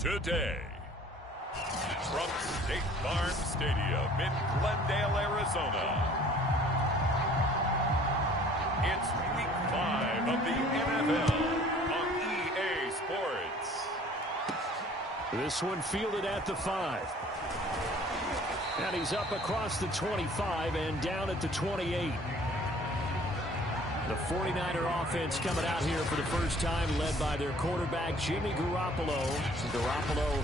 today. From State Farm Stadium in Glendale, Arizona, it's Week 5 of the NFL on EA Sports. This one fielded at the 5. And he's up across the 25 and down at the 28. The 49er offense coming out here for the first time, led by their quarterback, Jimmy Garoppolo. Garoppolo,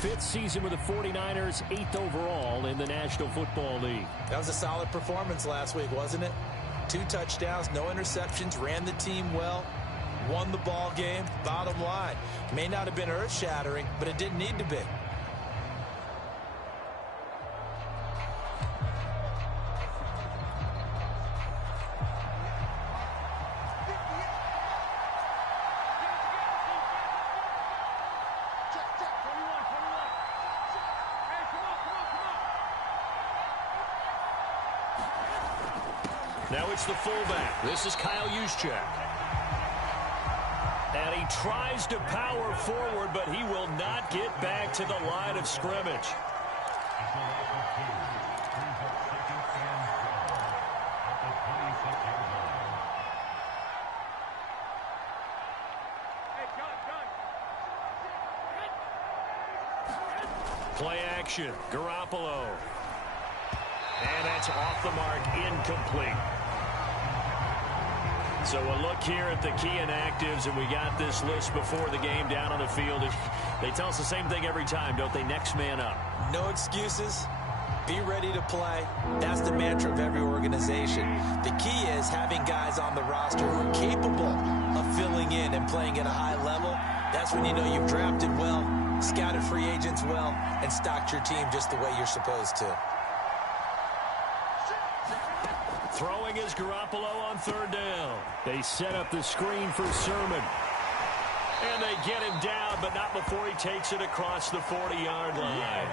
5th season with the 49ers, 8th overall in the National Football League. That was a solid performance last week, wasn't it? 2 touchdowns, no interceptions, ran the team well, won the ball game. Bottom line, may not have been earth-shattering, but it didn't need to be. Now it's the fullback. This is Kyle Juszczyk. And he tries to power forward, but he will not get back to the line of scrimmage. Play action. Garoppolo. And that's off the mark, incomplete. So a look here at the key inactives, and we got this list before the game down on the field. They tell us the same thing every time, don't they? Next man up. No excuses. Be ready to play. That's the mantra of every organization. The key is having guys on the roster who are capable of filling in and playing at a high level. That's when you know you've drafted well, scouted free agents well, and stocked your team just the way you're supposed to. Throwing is Garoppolo on 3rd down. They set up the screen for Sermon. And they get him down, but not before he takes it across the 40-yard line.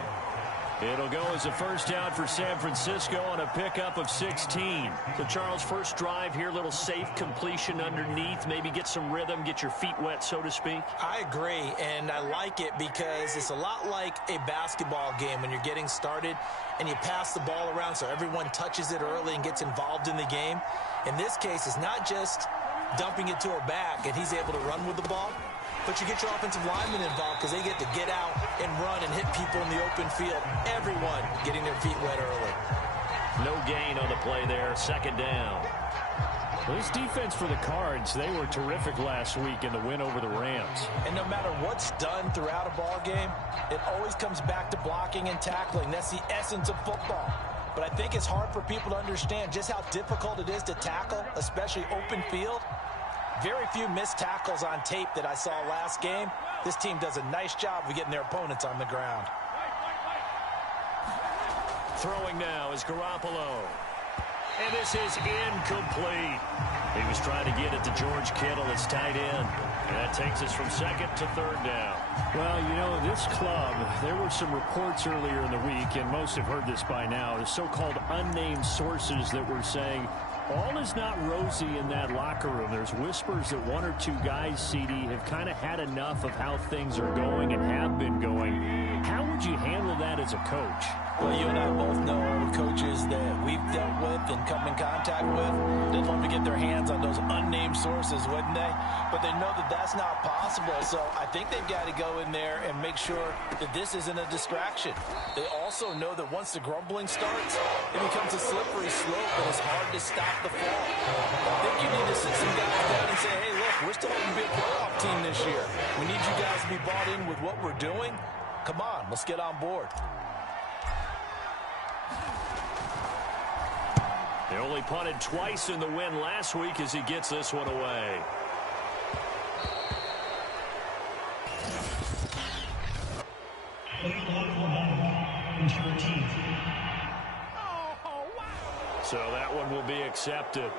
It'll go as a first down for San Francisco on a pickup of 16. So, Charles, first drive here, little safe completion underneath. Maybe get some rhythm, get your feet wet, so to speak. I agree, and I like it because it's a lot like a basketball game when you're getting started and you pass the ball around so everyone touches it early and gets involved in the game. In this case, it's not just dumping it to a back and he's able to run with the ball, but you get your offensive linemen involved because they get to get out and run and hit people in the open field. Everyone getting their feet wet early. No gain on the play there. 2nd down. Well, this defense for the Cards, they were terrific last week in the win over the Rams. And no matter what's done throughout a ball game, it always comes back to blocking and tackling. That's the essence of football. But I think it's hard for people to understand just how difficult it is to tackle, especially open field. Very few missed tackles on tape that I saw last game. This team does a nice job of getting their opponents on the ground. Throwing now is Garoppolo. And this is incomplete. He was trying to get it to George Kittle, his tight end. And that takes us from 2nd to 3rd down. Well, you know, this club, there were some reports earlier in the week, and most have heard this by now, the so-called unnamed sources that were saying all is not rosy in that locker room. There's whispers that 1 or 2 guys, CD, have kind of had enough of how things are going and have been going. How would you handle that as a coach? Well, you and I both know coaches that we've dealt with and come in contact with. They'd love to get their hands on those unnamed sources, wouldn't they? But they know that that's not possible. So I think they've got to go in there and make sure that this isn't a distraction. They also know that once the grumbling starts, it becomes a slippery slope and it's hard to stop the fall. I think you need to sit some guys down and say, hey, look, we're still going to be a playoff team this year. We need you guys to be bought in with what we're doing. Come on, let's get on board. They only punted twice in the win last week as he gets this one away. So that one will be accepted.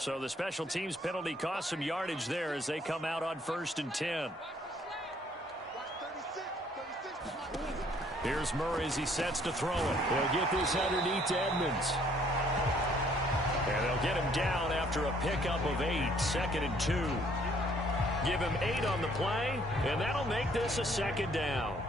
So the special teams penalty cost some yardage there as they come out on 1st and 10. Here's Murray as he sets to throw it. He'll get this underneath to Edmonds. And they'll get him down after a pickup of 8, 2nd and 2. Give him 8 on the play, and that'll make this a 2nd down.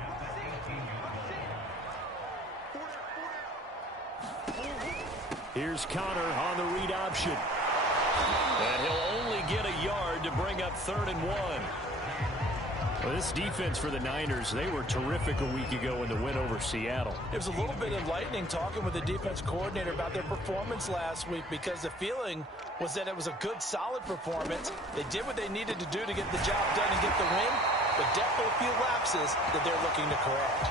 Here's Connor on the read option. And he'll only get a yard to bring up 3rd and 1. Well, this defense for the Niners, they were terrific a week ago in the win over Seattle. There's a little bit of lightning talking with the defense coordinator about their performance last week because the feeling was that it was a good, solid performance. They did what they needed to do to get the job done and get the win, but definitely a few lapses that they're looking to correct.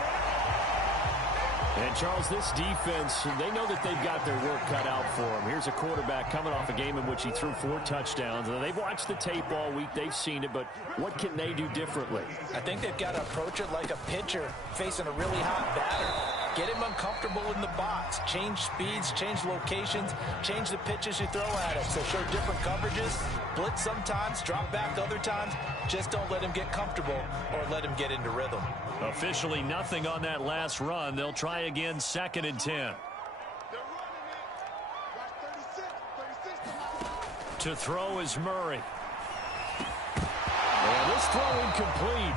And, Charles, this defense, they know that they've got their work cut out for them. Here's a quarterback coming off a game in which he threw 4 touchdowns. And they've watched the tape all week. They've seen it. But what can they do differently? I think they've got to approach it like a pitcher facing a really hot batter. Get him uncomfortable in the box. Change speeds, change locations, change the pitches you throw at him. So show different coverages, blitz sometimes, drop back other times. Just don't let him get comfortable or let him get into rhythm. Officially nothing on that last run. They'll try again, 2nd and 10. To throw is Murray. And this throw incomplete.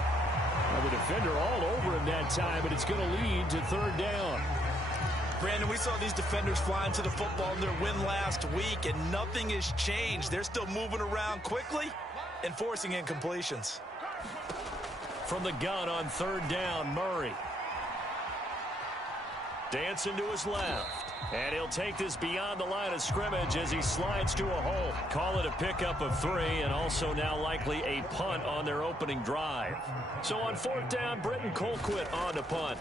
Well, the defender all over him that time, but it's going to lead to 3rd down. Brandon, we saw these defenders flying to the football in their win last week, and nothing has changed. They're still moving around quickly and forcing incompletions. From the gun on 3rd down, Murray. Dancing to his left. And he'll take this beyond the line of scrimmage as he slides to a hole. Call it a pickup of 3, and also now likely a punt on their opening drive. So on 4th down, Britton Colquitt on to punt.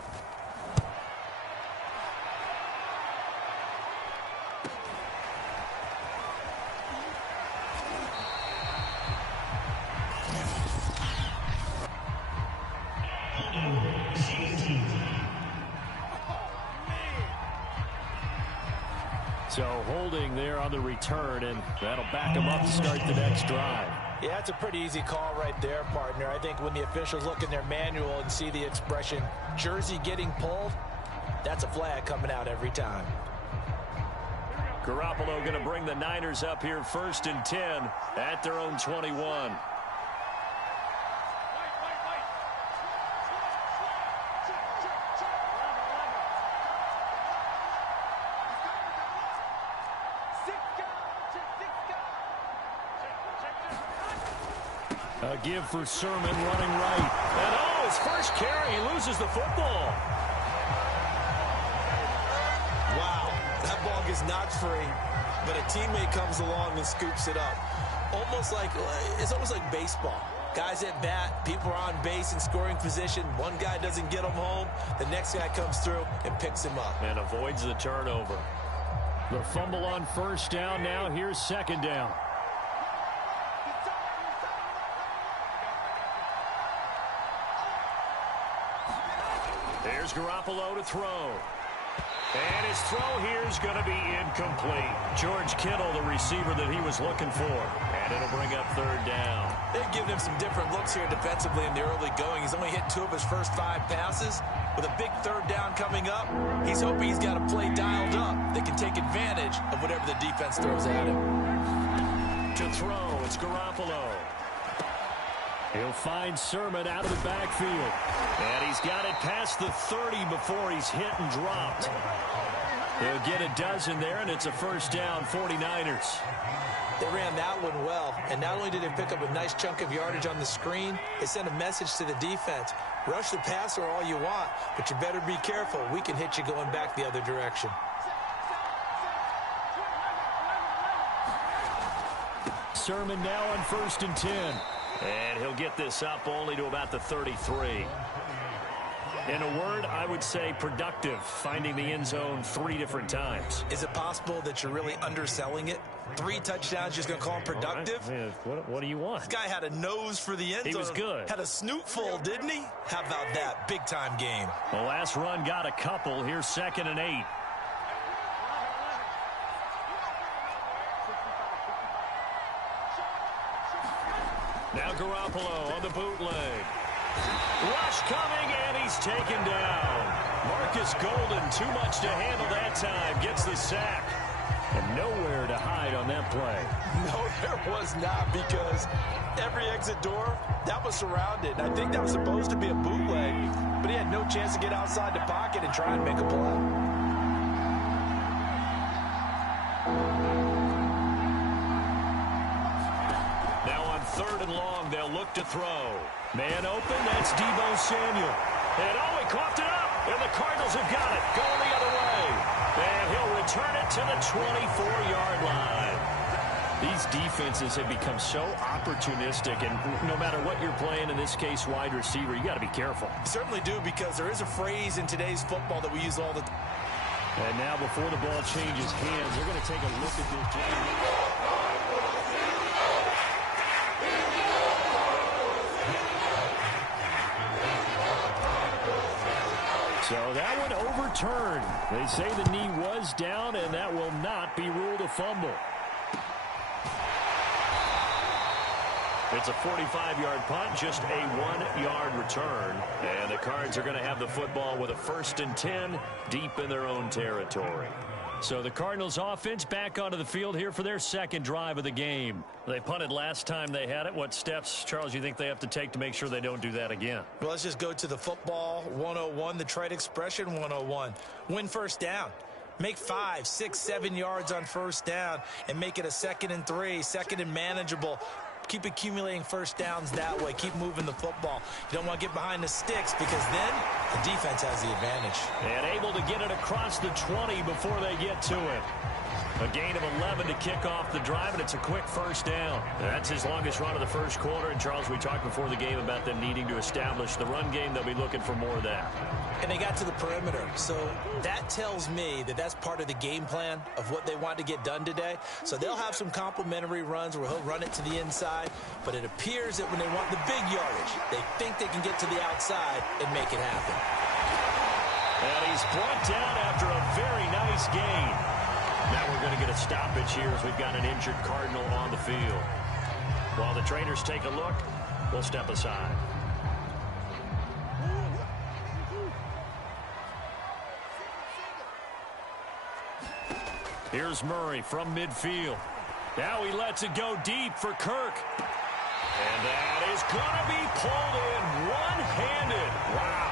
So holding there on the return, and that'll back him up to start the next drive. Yeah, it's a pretty easy call right there, partner. I think when the officials look in their manual and see the expression, jersey getting pulled, that's a flag coming out every time. Garoppolo going to bring the Niners up here 1st and 10 at their own 21. A give for Sermon running right. And his first carry, he loses the football. Wow, that ball gets knocked free, but a teammate comes along and scoops it up. It's almost like baseball. Guys at bat, people are on base in scoring position. One guy doesn't get him home. The next guy comes through and picks him up. And avoids the turnover. The fumble on 1st down. Now here's 2nd down. There's Garoppolo to throw. And his throw here is going to be incomplete. George Kittle, the receiver that he was looking for. And it'll bring up 3rd down. They've given him some different looks here defensively in the early going. He's only hit 2 of his first 5 passes. With a big 3rd down coming up, he's hoping he's got a play dialed up that can take advantage of whatever the defense throws at him. To throw, it's Garoppolo. He'll find Sermon out of the backfield. And he's got it past the 30 before he's hit and dropped. He'll get a dozen there, and it's a 1st down, 49ers. They ran that one well, and not only did they pick up a nice chunk of yardage on the screen, they sent a message to the defense. Rush the passer all you want, but you better be careful. We can hit you going back the other direction. Sermon now on 1st and 10. And he'll get this up only to about the 33. In a word, I would say productive, finding the end zone 3 different times. Is it possible that you're really underselling it? 3 touchdowns, just going to call him productive? What do you want? This guy had a nose for the end zone. He was good. Had a snoot full, didn't he? How about that? Big-time game. The last run got a couple. Here's 2nd and 8. Now Garoppolo on the bootleg. Rush coming, and he's taken down. Marcus Golden, too much to handle that time, gets the sack. And nowhere to hide on that play. No, there was not, because every exit door, that was surrounded. I think that was supposed to be a bootleg, but he had no chance to get outside the pocket and try and make a play. Now on 3rd and long, they'll look to throw. Man open, that's Deebo Samuel. And he coughed it up, and the Cardinals have got it, going the other way. And he'll return it to the 24-yard line. These defenses have become so opportunistic, and no matter what you're playing, in this case wide receiver, you got to be careful. Certainly do, because there is a phrase in today's football that we use all the time. And now before the ball changes hands, they're going to take a look at this. So that one overturned. They say the knee was down, and that will not be ruled a fumble. It's a 45-yard punt, just a 1-yard return. And the Cards are going to have the football with a 1st and 10 deep in their own territory. So the Cardinals offense back onto the field here for their 2nd drive of the game. They punted last time they had it. What steps, Charles, you think they have to take to make sure they don't do that again? Well, let's just go to the football 101, the trite expression 101. Win 1st down. Make 5, 6, 7 yards on 1st down and make it a 2nd and 3, 2nd and manageable. Keep accumulating 1st downs that way. Keep moving the football. You don't want to get behind the sticks, because then the defense has the advantage. And able to get it across the 20 before they get to it. A gain of 11 to kick off the drive, and it's a quick 1st down. That's his longest run of the 1st quarter. And, Charles, we talked before the game about them needing to establish the run game. They'll be looking for more of that. And they got to the perimeter. So that tells me that that's part of the game plan of what they want to get done today. So they'll have some complementary runs where he'll run it to the inside. But it appears that when they want the big yardage, they think they can get to the outside and make it happen. And he's brought down after a very nice gain. Now we're going to get a stoppage here as we've got an injured Cardinal on the field. While the trainers take a look, we'll step aside. Here's Murray from midfield. Now he lets it go deep for Kirk. And that is going to be pulled in one-handed. Wow.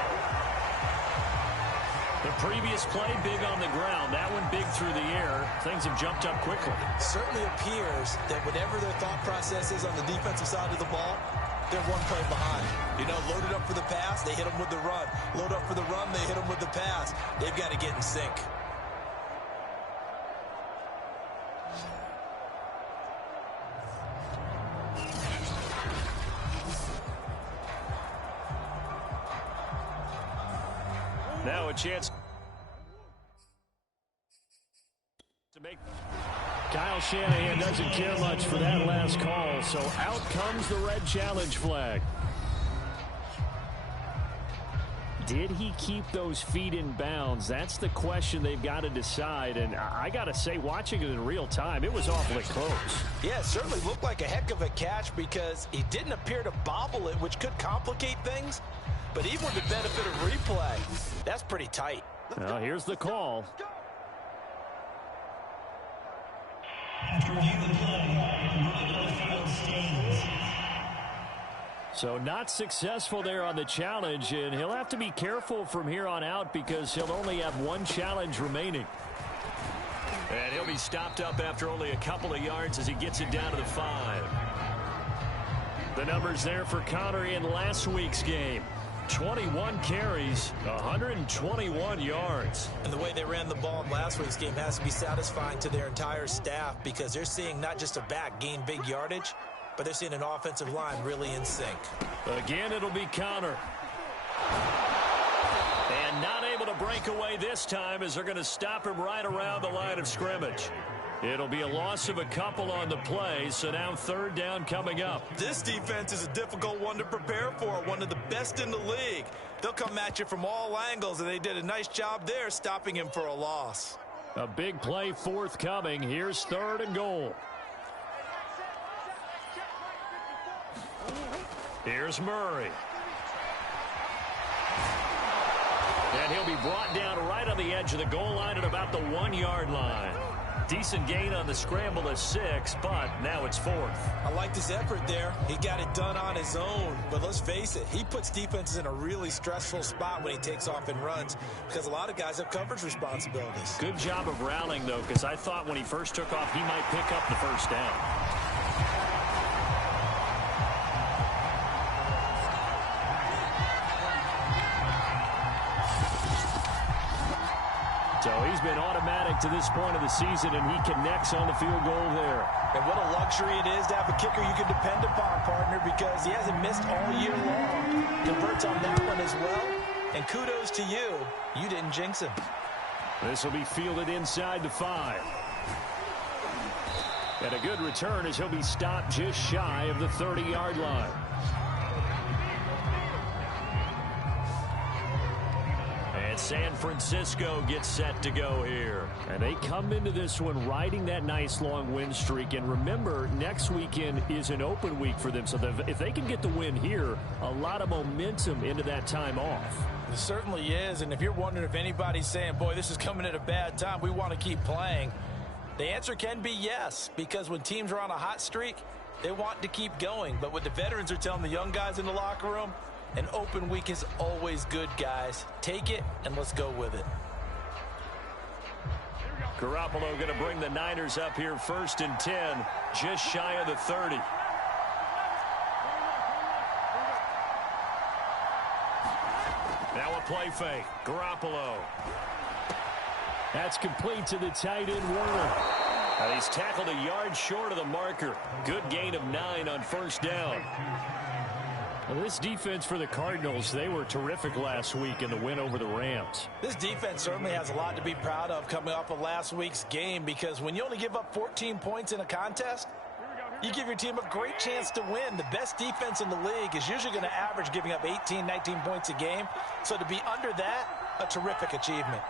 The previous play, big on the ground. That one big through the air. Things have jumped up quickly. Certainly appears that whatever their thought process is on the defensive side of the ball, they're one play behind. You know, loaded up for the pass, they hit them with the run. Load up for the run, they hit them with the pass. They've got to get in sync. Now a chance to make. Kyle Shanahan doesn't care much for that last call, so out comes the red challenge flag. Did he keep those feet in bounds? That's the question they've got to decide. And I got to say, watching it in real time, it was awfully close. Yeah, it certainly looked like a heck of a catch, because he didn't appear to bobble it, which could complicate things. But even with the benefit of replay, that's pretty tight. Now here's the call. After review the play, So not successful there on the challenge, and he'll have to be careful from here on out because he'll only have one challenge remaining. And he'll be stopped up after only a couple of yards as he gets it down to the 5. The numbers there for Conner in last week's game. 21 carries, 121 yards. And the way they ran the ball in last week's game has to be satisfying to their entire staff, because they're seeing not just a back gain big yardage, but they're seeing an offensive line really in sync. Again, it'll be Conner. And not able to break away this time as they're going to stop him right around the line of scrimmage. It'll be a loss of a couple on the play, so now 3rd down coming up. This defense is a difficult one to prepare for, one of the best in the league. They'll come at you from all angles, and they did a nice job there stopping him for a loss. A big play forthcoming. Here's 3rd and goal. Here's Murray. And he'll be brought down right on the edge of the goal line at about the 1-yard line. Decent gain on the scramble of 6, but now it's 4th. I liked his effort there. He got it done on his own. But let's face it, he puts defenses in a really stressful spot when he takes off and runs because a lot of guys have coverage responsibilities. Good job of rallying, though, because I thought when he first took off, he might pick up the first down. So he's been automatic to this point of the season, and he connects on the field goal there. And what a luxury it is to have a kicker you can depend upon, partner, because he hasn't missed all year long. Converts on that one as well. And kudos to you. You didn't jinx him. This will be fielded inside the 5. And a good return as he'll be stopped just shy of the 30-yard line. And San Francisco gets set to go here. And they come into this one riding that nice long win streak. And remember, next weekend is an open week for them. So if they can get the win here, a lot of momentum into that time off. It certainly is. And if you're wondering if anybody's saying, boy, this is coming at a bad time, we want to keep playing, the answer can be yes. Because when teams are on a hot streak, they want to keep going. But what the veterans are telling the young guys in the locker room, an open week is always good, guys. Take it, and let's go with it. Garoppolo going to bring the Niners up here 1st and 10, just shy of the 30. Now a play fake. Garoppolo. That's complete to the tight end, Warner. He's tackled a yard short of the marker. Good gain of 9 on 1st down. Well, this defense for the Cardinals, they were terrific last week in the win over the Rams. This defense certainly has a lot to be proud of coming off of last week's game, because when you only give up 14 points in a contest, you give your team a great chance to win. The best defense in the league is usually going to average giving up 18, 19 points a game. So to be under that, a terrific achievement.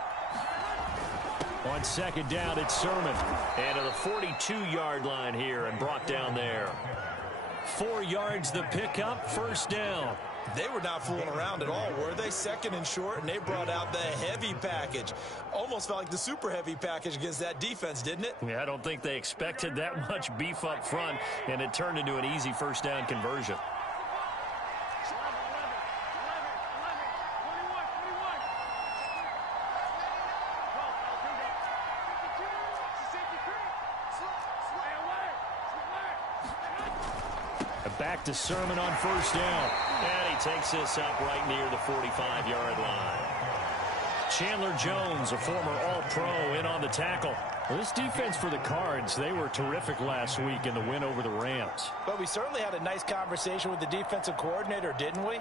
On 2nd down, it's Sermon. And to the 42-yard line here and brought down there. 4 yards the pickup, 1st down. They were not fooling around at all, were they? 2nd and short, and they brought out the heavy package. Almost felt like the super heavy package against that defense, didn't it? Yeah, I don't think they expected that much beef up front, and it turned into an easy 1st down conversion. Back to Sermon on 1st down. And he takes this up right near the 45-yard line. Chandler Jones, a former All-Pro, in on the tackle. Well, this defense for the Cards, they were terrific last week in the win over the Rams. But we certainly had a nice conversation with the defensive coordinator, didn't we?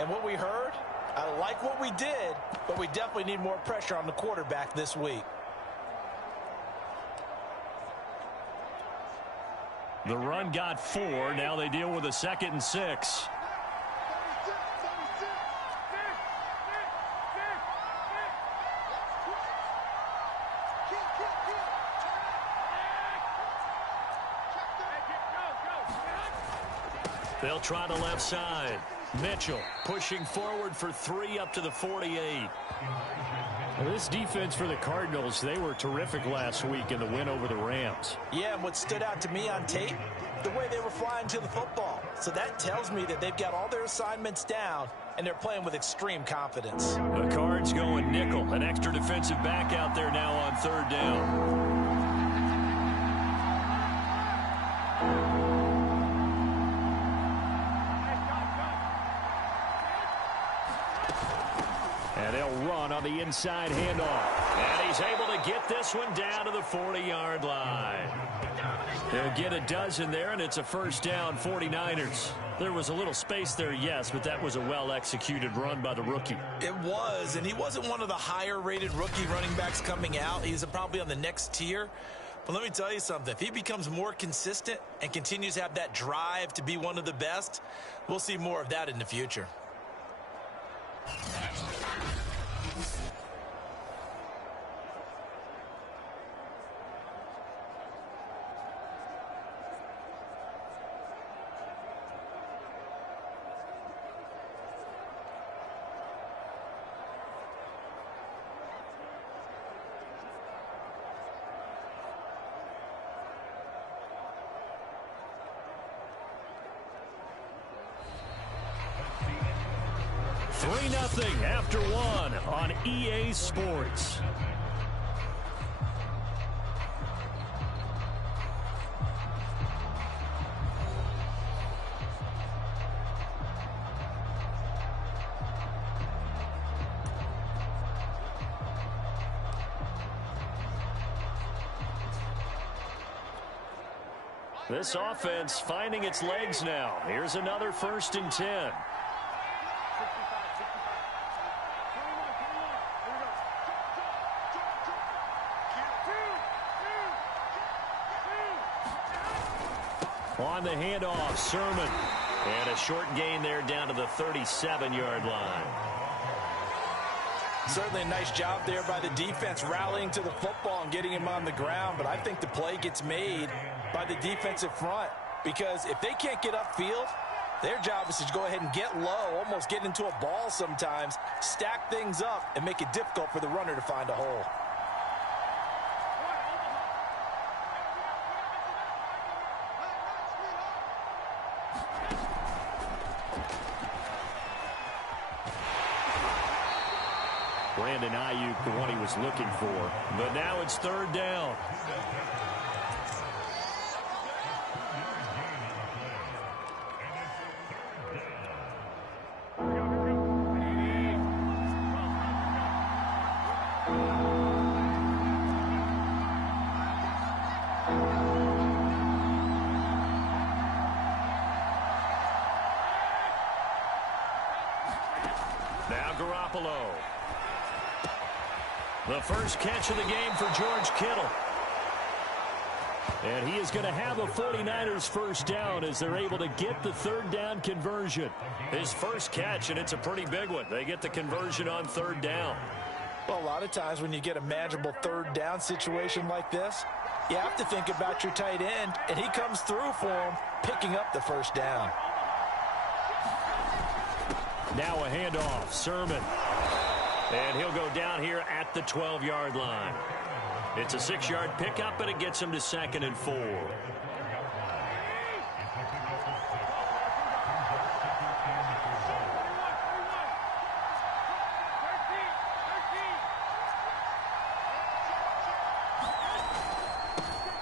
And what we heard, I like what we did, but we definitely need more pressure on the quarterback this week. The run got 4. Now they deal with a 2nd and 6. They'll try the left side. Mitchell pushing forward for 3 up to the 48. Well, this defense for the Cardinals, they were terrific last week in the win over the Rams. Yeah, and what stood out to me on tape, the way they were flying to the football. So that tells me that they've got all their assignments down, and they're playing with extreme confidence. The Cards going nickel. An extra defensive back out there now on 3rd down. And they'll run on the inside handoff. And he's able to get this one down to the 40-yard line. They'll get a dozen there, and it's a 1st down, 49ers. There was a little space there, yes, but that was a well-executed run by the rookie. It was, and he wasn't one of the higher-rated rookie running backs coming out. He's probably on the next tier. But let me tell you something. If he becomes more consistent and continues to have that drive to be one of the best, we'll see more of that in the future. 3-0 after one on EA Sports. This offense finding its legs now. Here's another 1st and 10. On the handoff, Sermon. And a short gain there down to the 37-yard line. Certainly a nice job there by the defense rallying to the football and getting him on the ground. But I think the play gets made by the defensive front, because if they can't get upfield, their job is to go ahead and get low, almost get into a ball sometimes, stack things up, and make it difficult for the runner to find a hole. Brandon Ayuk, the one he was looking for. But now it's 3rd down. Now Garoppolo. The first catch of the game for George Kittle. And he is going to have a 49ers first down as they're able to get the 3rd down conversion. His first catch, and it's a pretty big one. They get the conversion on 3rd down. Well, a lot of times when you get a manageable 3rd down situation like this, you have to think about your tight end, and he comes through for him, picking up the 1st down. Now a handoff, Sermon. And he'll go down here at the 12-yard line. It's a 6-yard pickup, and it gets him to 2nd and 4.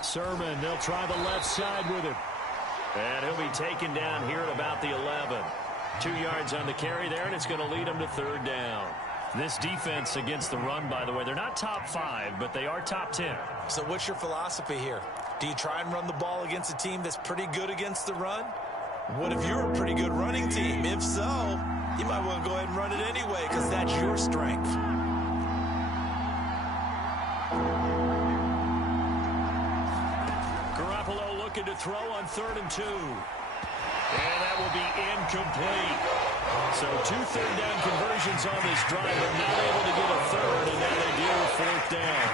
Sermon, they'll try the left side with him. And he'll be taken down here at about the 11. 2 yards on the carry there, and it's going to lead him to 3rd down. This defense against the run, by the way, they're not top 5, but they are top 10. So what's your philosophy here? Do you try and run the ball against a team that's pretty good against the run? What if you're a pretty good running team? If so, you might want to go ahead and run it anyway, because that's your strength. Garoppolo looking to throw on 3rd and 2. And that will be incomplete. So 2 third-down conversions on this drive, but not able to get a 3rd, and now they do 4th down.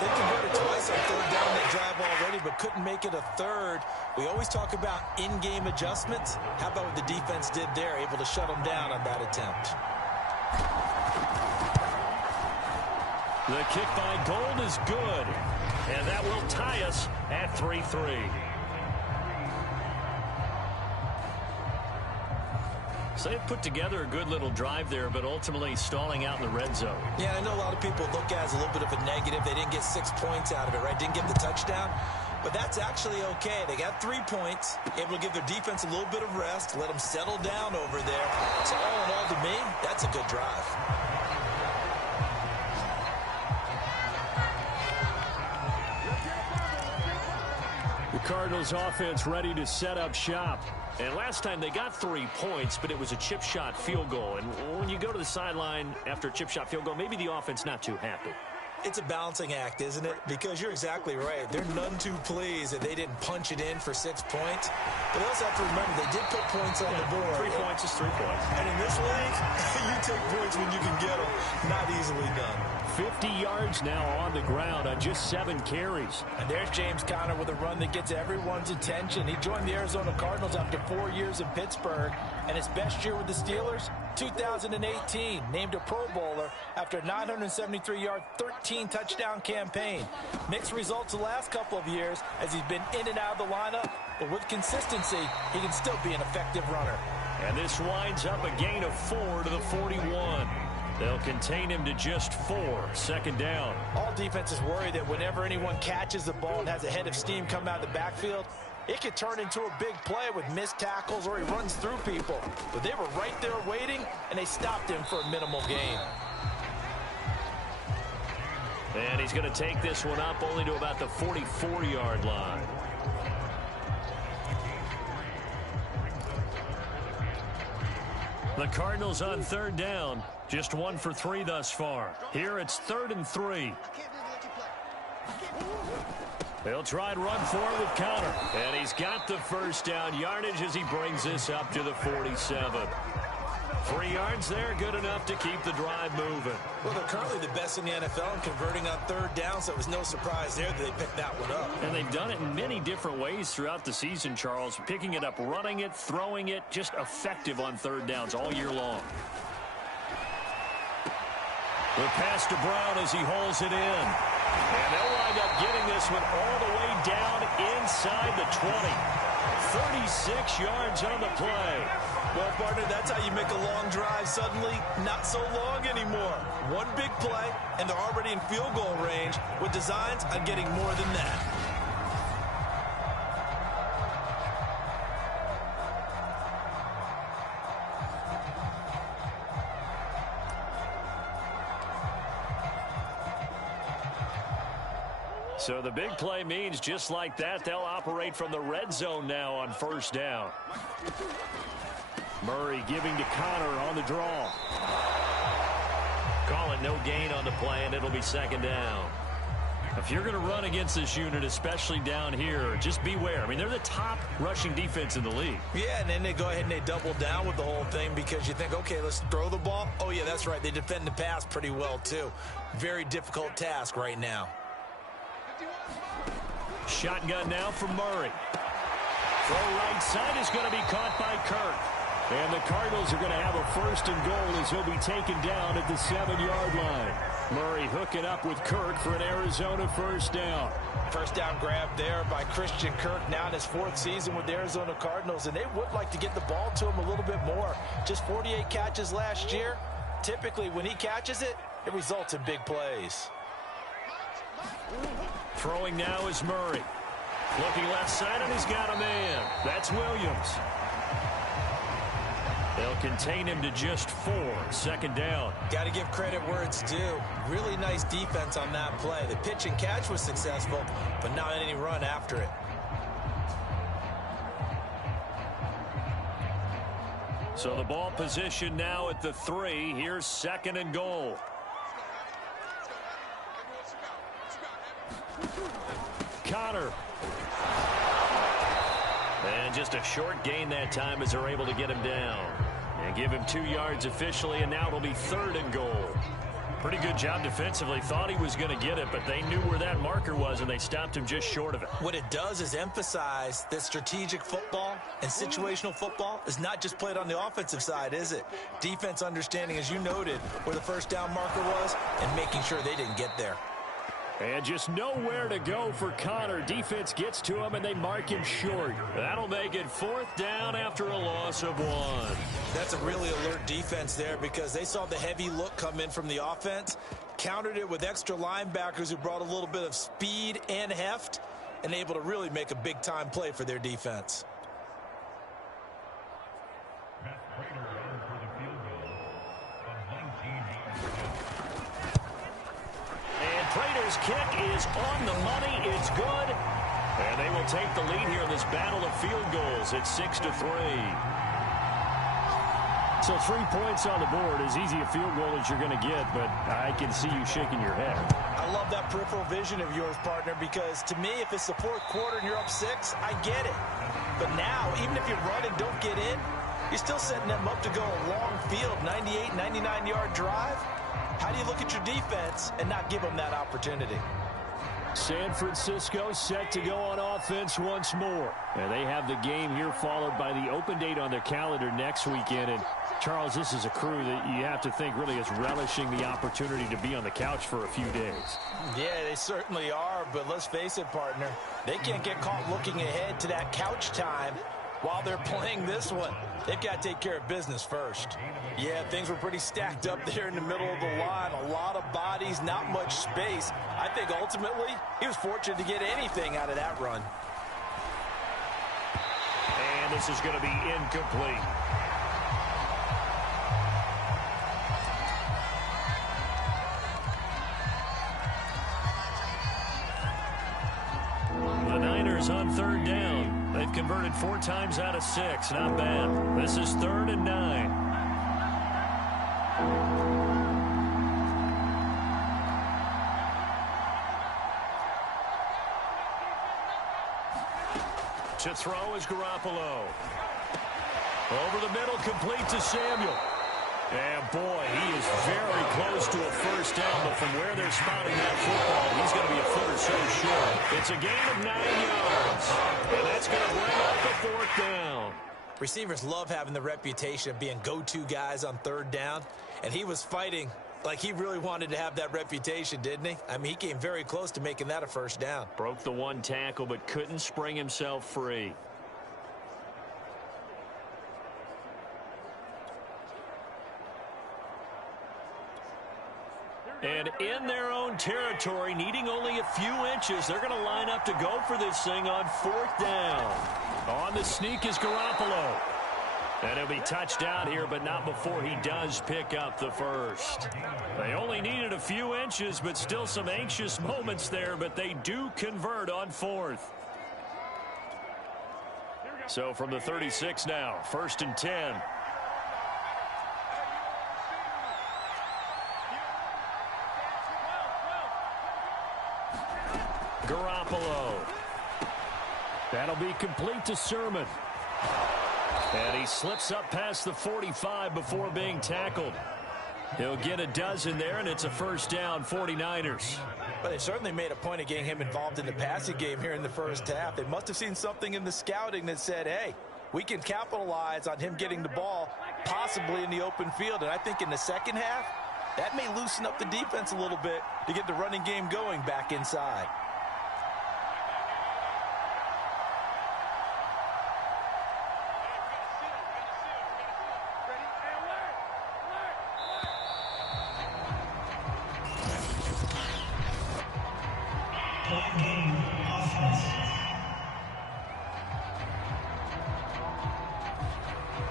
They converted twice on 3rd down that drive already, but couldn't make it a 3rd. We always talk about in-game adjustments. How about what the defense did there, able to shut them down on that attempt? The kick by Gold is good, and that will tie us at 3-3. So they've put together a good little drive there, but ultimately stalling out in the red zone. Yeah, I know a lot of people look at it as a little bit of a negative. They didn't get 6 points out of it, right? Didn't get the touchdown. But that's actually okay. They got 3 points, able to give their defense a little bit of rest, let them settle down over there. So all in all, to me, that's a good drive. The Cardinals offense ready to set up shop. And last time they got 3 points, but it was a chip shot field goal. And when you go to the sideline after a chip shot field goal, maybe the offense not too happy. It's a balancing act, isn't it? Because you're exactly right. They're none too pleased that they didn't punch it in for 6 points. But they also have to remember they did put points on the board. 3 points is 3 points. And in this league, you take points when you can get them. Not easily done. 50 yards now on the ground on just 7 carries. And there's James Conner with a run that gets everyone's attention. He joined the Arizona Cardinals after 4 years in Pittsburgh. And his best year with the Steelers, 2018, named a Pro Bowler after a 973-yard, 13-touchdown campaign. Mixed results the last couple of years as he's been in and out of the lineup, but with consistency, he can still be an effective runner. And this winds up a gain of 4 to the 41. They'll contain him to just 4, second down. All defenses worry that whenever anyone catches the ball and has a head of steam come out of the backfield, it could turn into a big play with missed tackles or he runs through people. But they were right there waiting, and they stopped him for a minimal gain. And he's going to take this one up only to about the 44-yard line. The Cardinals on third down, just 1 for 3 thus far. Here it's 3rd and 3. They'll try and run for it with Conner. And he's got the first down yardage as he brings this up to the 47. 3 yards there, good enough to keep the drive moving. Well, they're currently the best in the NFL in converting on third down, so it was no surprise there that they picked that one up. And they've done it in many different ways throughout the season, Charles. Picking it up, running it, throwing it, just effective on third downs all year long. The pass to Brown as he holds it in. And they'll wind up getting this one all the way down inside the 20. 36 yards on the play. Well, partner, that's how you make a long drive suddenly not so long anymore. One big play, and they're already in field goal range with designs on getting more than that. So the big play means just like that, they'll operate from the red zone now on first down. Murray giving to Conner on the draw. Call it no gain on the play, and it'll be second down. If you're going to run against this unit, especially down here, just beware. I mean, they're the top rushing defense in the league. Yeah, and then they go ahead and they double down with the whole thing because you think, okay, let's throw the ball. Oh, yeah, that's right. They defend the pass pretty well, too. Very difficult task right now. Shotgun now from Murray. Throw right side is going to be caught by Kirk. And the Cardinals are going to have a first and goal as he'll be taken down at the 7-yard line. Murray hooking up with Kirk for an Arizona first down. First down grab there by Christian Kirk, now in his 4th season with the Arizona Cardinals, and they would like to get the ball to him a little bit more. Just 48 catches last year. Typically, when he catches it, it results in big plays. Throwing now is Murray. Looking left side, and he's got a man. That's Williams. They'll contain him to just 4, second down. Got to give credit where it's due. Really nice defense on that play. The pitch and catch was successful, but not any run after it. So the ball position now at the 3. Here's second and goal. Conner. And just a short gain that time as they're able to get him down. And give him 2 yards officially, and now it'll be 3rd and goal. Pretty good job defensively. Thought he was going to get it, but they knew where that marker was, and they stopped him just short of it. What it does is emphasize that strategic football and situational football is not just played on the offensive side, is it? Defense understanding, as you noted, where the first down marker was and making sure they didn't get there. And just nowhere to go for Conner. Defense gets to him, and they mark him short. That'll make it 4th down after a loss of 1. That's a really alert defense there because they saw the heavy look come in from the offense, countered it with extra linebackers who brought a little bit of speed and heft, and able to really make a big-time play for their defense. Prater's kick is on the money. It's good. And they will take the lead here in this battle of field goals at 6-3. So 3 points on the board, as easy a field goal as you're going to get, but I can see you shaking your head. I love that peripheral vision of yours, partner, because to me, if it's the 4th quarter and you're up 6, I get it. But now, even if you run and don't get in, you're still setting them up to go a long field, 98, 99-yard drive. How do you look at your defense and not give them that opportunity? San Francisco set to go on offense once more. And they have the game here followed by the open date on their calendar next weekend. And, Charles, this is a crew that you have to think really is relishing the opportunity to be on the couch for a few days. Yeah, they certainly are. But let's face it, partner, they can't get caught looking ahead to that couch time while they're playing this one, they've got to take care of business first. Yeah, things were pretty stacked up there in the middle of the line. A lot of bodies, not much space. I think ultimately he was fortunate to get anything out of that run. And this is going to be incomplete. The Niners on third down. They've converted 4 times out of 6. Not bad. This is 3rd and 9. To throw is Garoppolo. Over the middle, complete to Samuel. And boy, he is very close to a first down, but from where they're spotting that football, he's going to be a foot or so short. It's a gain of 9 yards, and that's going to bring up the 4th down. Receivers love having the reputation of being go-to guys on 3rd down, and he was fighting like he really wanted to have that reputation, didn't he? I mean, he came very close to making that a first down. Broke the 1 tackle, but couldn't spring himself free. And in their own territory, needing only a few inches, they're going to line up to go for this thing on 4th down. On the sneak is Garoppolo. And he'll be touched out here, but not before he does pick up the first. They only needed a few inches, but still some anxious moments there, but they do convert on 4th. So from the 36 now, 1st and 10. Garoppolo. That'll be complete to Sermon. And he slips up past the 45 before being tackled. He'll get a dozen there, and it's a first down, 49ers. But they certainly made a point of getting him involved in the passing game here in the first half. They must have seen something in the scouting that said, hey, we can capitalize on him getting the ball possibly in the open field. And I think in the second half, that may loosen up the defense a little bit to get the running game going back inside.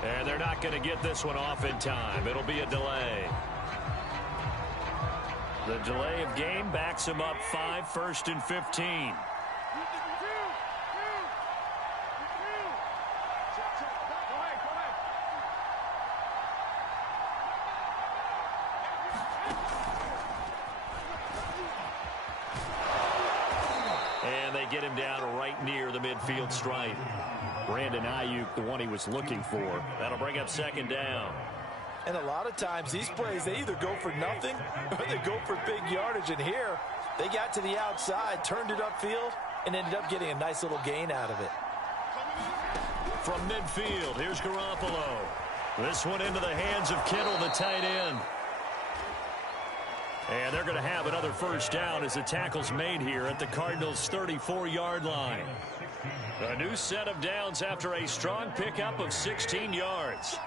And they're not going to get this one off in time. It'll be a delay. The delay of game backs him up 5, 1st and 15. And they get him down right near the midfield stripe. Brandon Ayuk, the one he was looking for. That'll bring up 2nd down. And a lot of times these plays, they either go for nothing or they go for big yardage. And here, they got to the outside, turned it upfield, and ended up getting a nice little gain out of it. From midfield, here's Garoppolo. This one into the hands of Kittle, the tight end. And they're going to have another first down as the tackle's made here at the Cardinals' 34-yard line. A new set of downs after a strong pickup of 16 yards.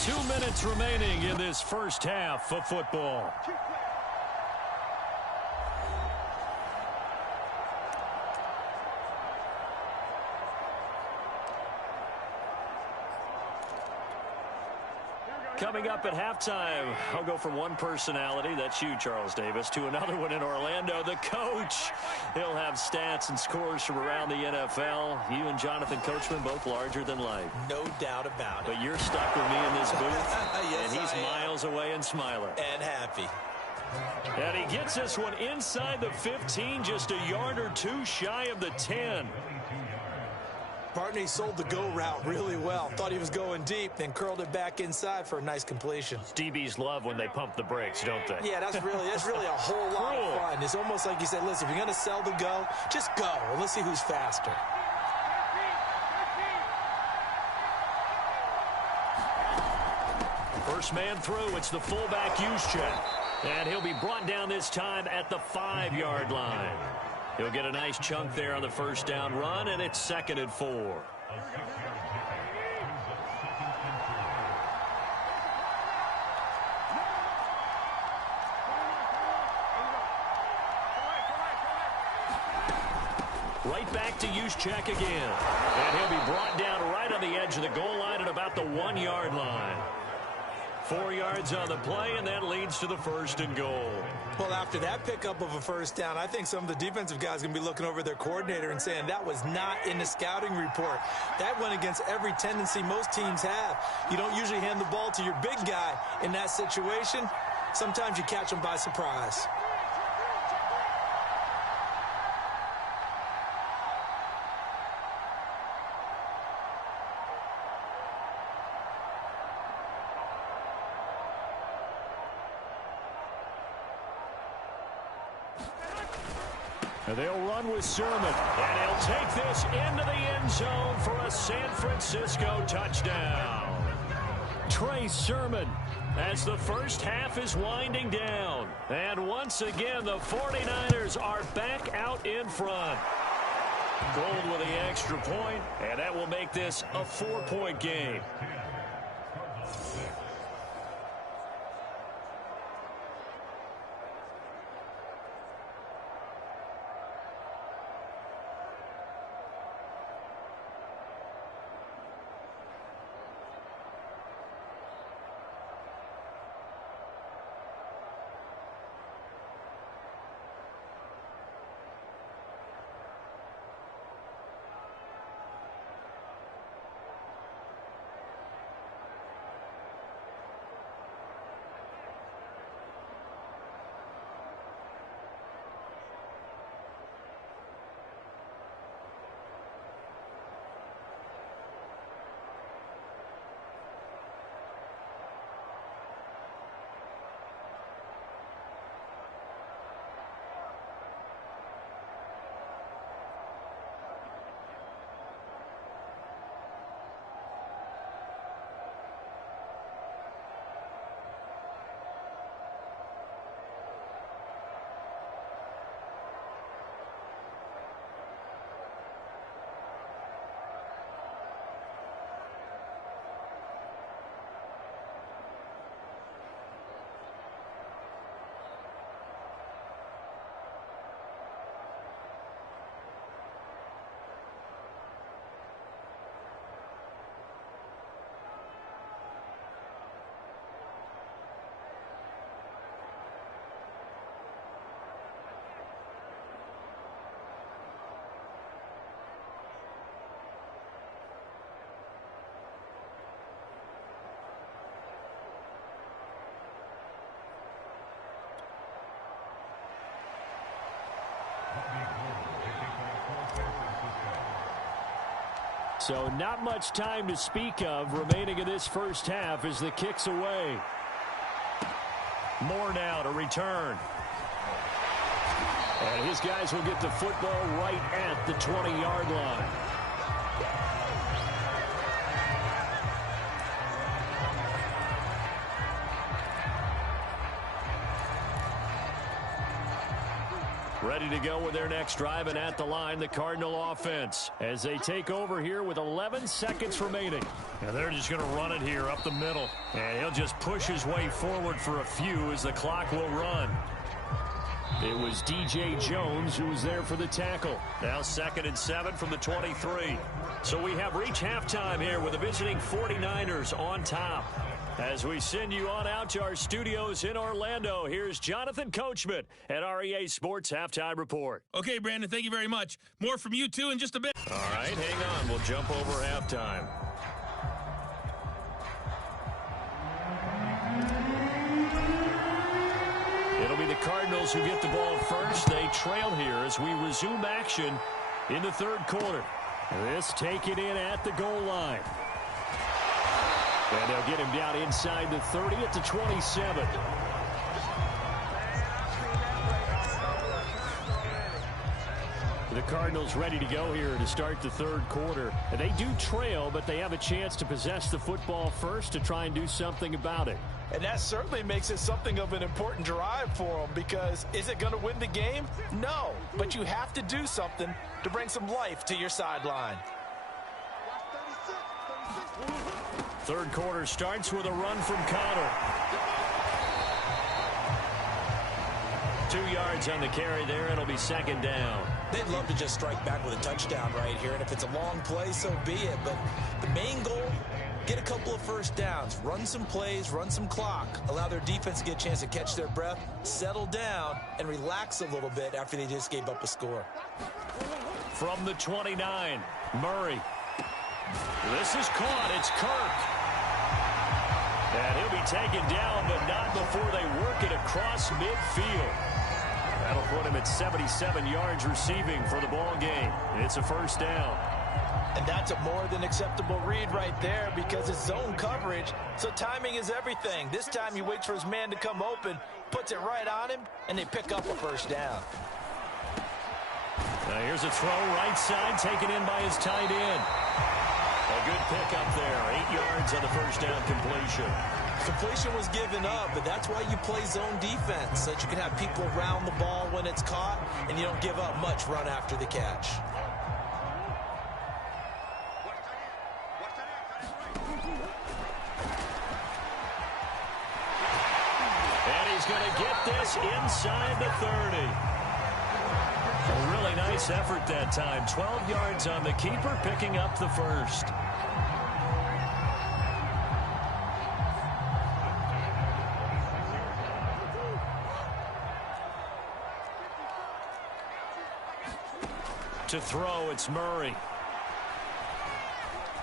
Two minutes remaining in this first half of football. Coming up at halftime, I'll go from one personality, that's you, Charles Davis, to another one in Orlando, the coach. He'll have stats and scores from around the NFL. You and Jonathan Coachman, both larger than life. No doubt about it. But you're stuck with me in this booth, yes, and he's miles away and smiling. And happy. And he gets this one inside the 15, just a yard or two shy of the 10. Partner, he sold the go route really well. Thought he was going deep, then curled it back inside for a nice completion. DBs love when they pump the brakes, don't they? Yeah, that's really a whole lot of fun. It's almost like you said, listen, if you're going to sell the go, just go. And let's see who's faster. First man through, it's the fullback Juszczyk. And he'll be brought down this time at the 5-yard line. He'll get a nice chunk there on the first down run, and it's 2nd and 4. Right back to Juszczyk again. And he'll be brought down right on the edge of the goal line at about the 1-yard line. 4 yards on the play, and that leads to the 1st and goal. Well, after that pickup of a first down, I think some of the defensive guys are going to be looking over their coordinator and saying that was not in the scouting report. That went against every tendency most teams have. You don't usually hand the ball to your big guy in that situation. Sometimes you catch them by surprise. And they'll run with Sermon. And he'll take this into the end zone for a San Francisco touchdown. Trey Sermon as the first half is winding down. And once again, the 49ers are back out in front. Gold with the extra point, and that will make this a 4-point game. So not much time to speak of remaining in this first half as the kick's away. Moore now to return. And his guys will get the football right at the 20-yard line. Ready to go with their next drive, and at the line, the Cardinal offense as they take over here with 11 seconds remaining. And they're just going to run it here up the middle. And he'll just push his way forward for a few as the clock will run. It was DJ Jones who was there for the tackle. Now 2nd and 7 from the 23. So we have reached halftime here with the visiting 49ers on top. As we send you on out to our studios in Orlando, here's Jonathan Coachman at REA Sports Halftime Report. Okay, Brandon, thank you very much. More from you, too, in just a bit. All right, hang on. We'll jump over halftime. It'll be the Cardinals who get the ball first. They trail here as we resume action in the third quarter. This taken in at the goal line. And they'll get him down inside the 30 at the 27. The Cardinals ready to go here to start the third quarter. And they do trail, but they have a chance to possess the football first to try and do something about it. And that certainly makes it something of an important drive for them, because is it going to win the game? No, but you have to do something to bring some life to your sideline. Third quarter starts with a run from Connor. 2 yards on the carry there. It'll be second down. They'd love to just strike back with a touchdown right here, and if it's a long play, so be it. But the main goal, get a couple of first downs, run some plays, run some clock, allow their defense to get a chance to catch their breath, settle down, and relax a little bit after they just gave up a score. From the 29, Murray. This is caught. It's Kirk. And he'll be taken down, but not before they work it across midfield. That'll put him at 77 yards receiving for the ball game. It's a first down. And that's a more than acceptable read right there, because it's zone coverage, so timing is everything. This time he waits for his man to come open, puts it right on him, and they pick up a first down. Now here's a throw right side, taken in by his tight end. A good pickup there, 8 yards on the first down completion. Completion was given up, but that's why you play zone defense, so that you can have people around the ball when it's caught, and you don't give up much run after the catch. And he's going to get this inside the 30. A really nice effort that time. 12 yards on the keeper, picking up the first. To throw, it's Murray.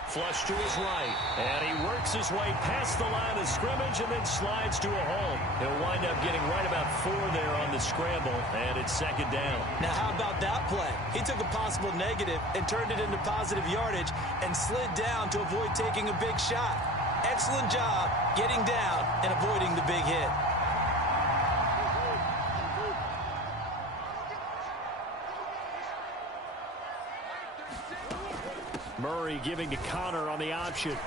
Flush to his right, and he works his way past the line of scrimmage and then slides to a hole. He'll wind up getting right about 4 there on the scramble, and it's second down. Now how about that play? He took a possible negative and turned it into positive yardage and slid down to avoid taking a big shot. Excellent job getting down and avoiding the big hit. Murray giving to Connor on the option.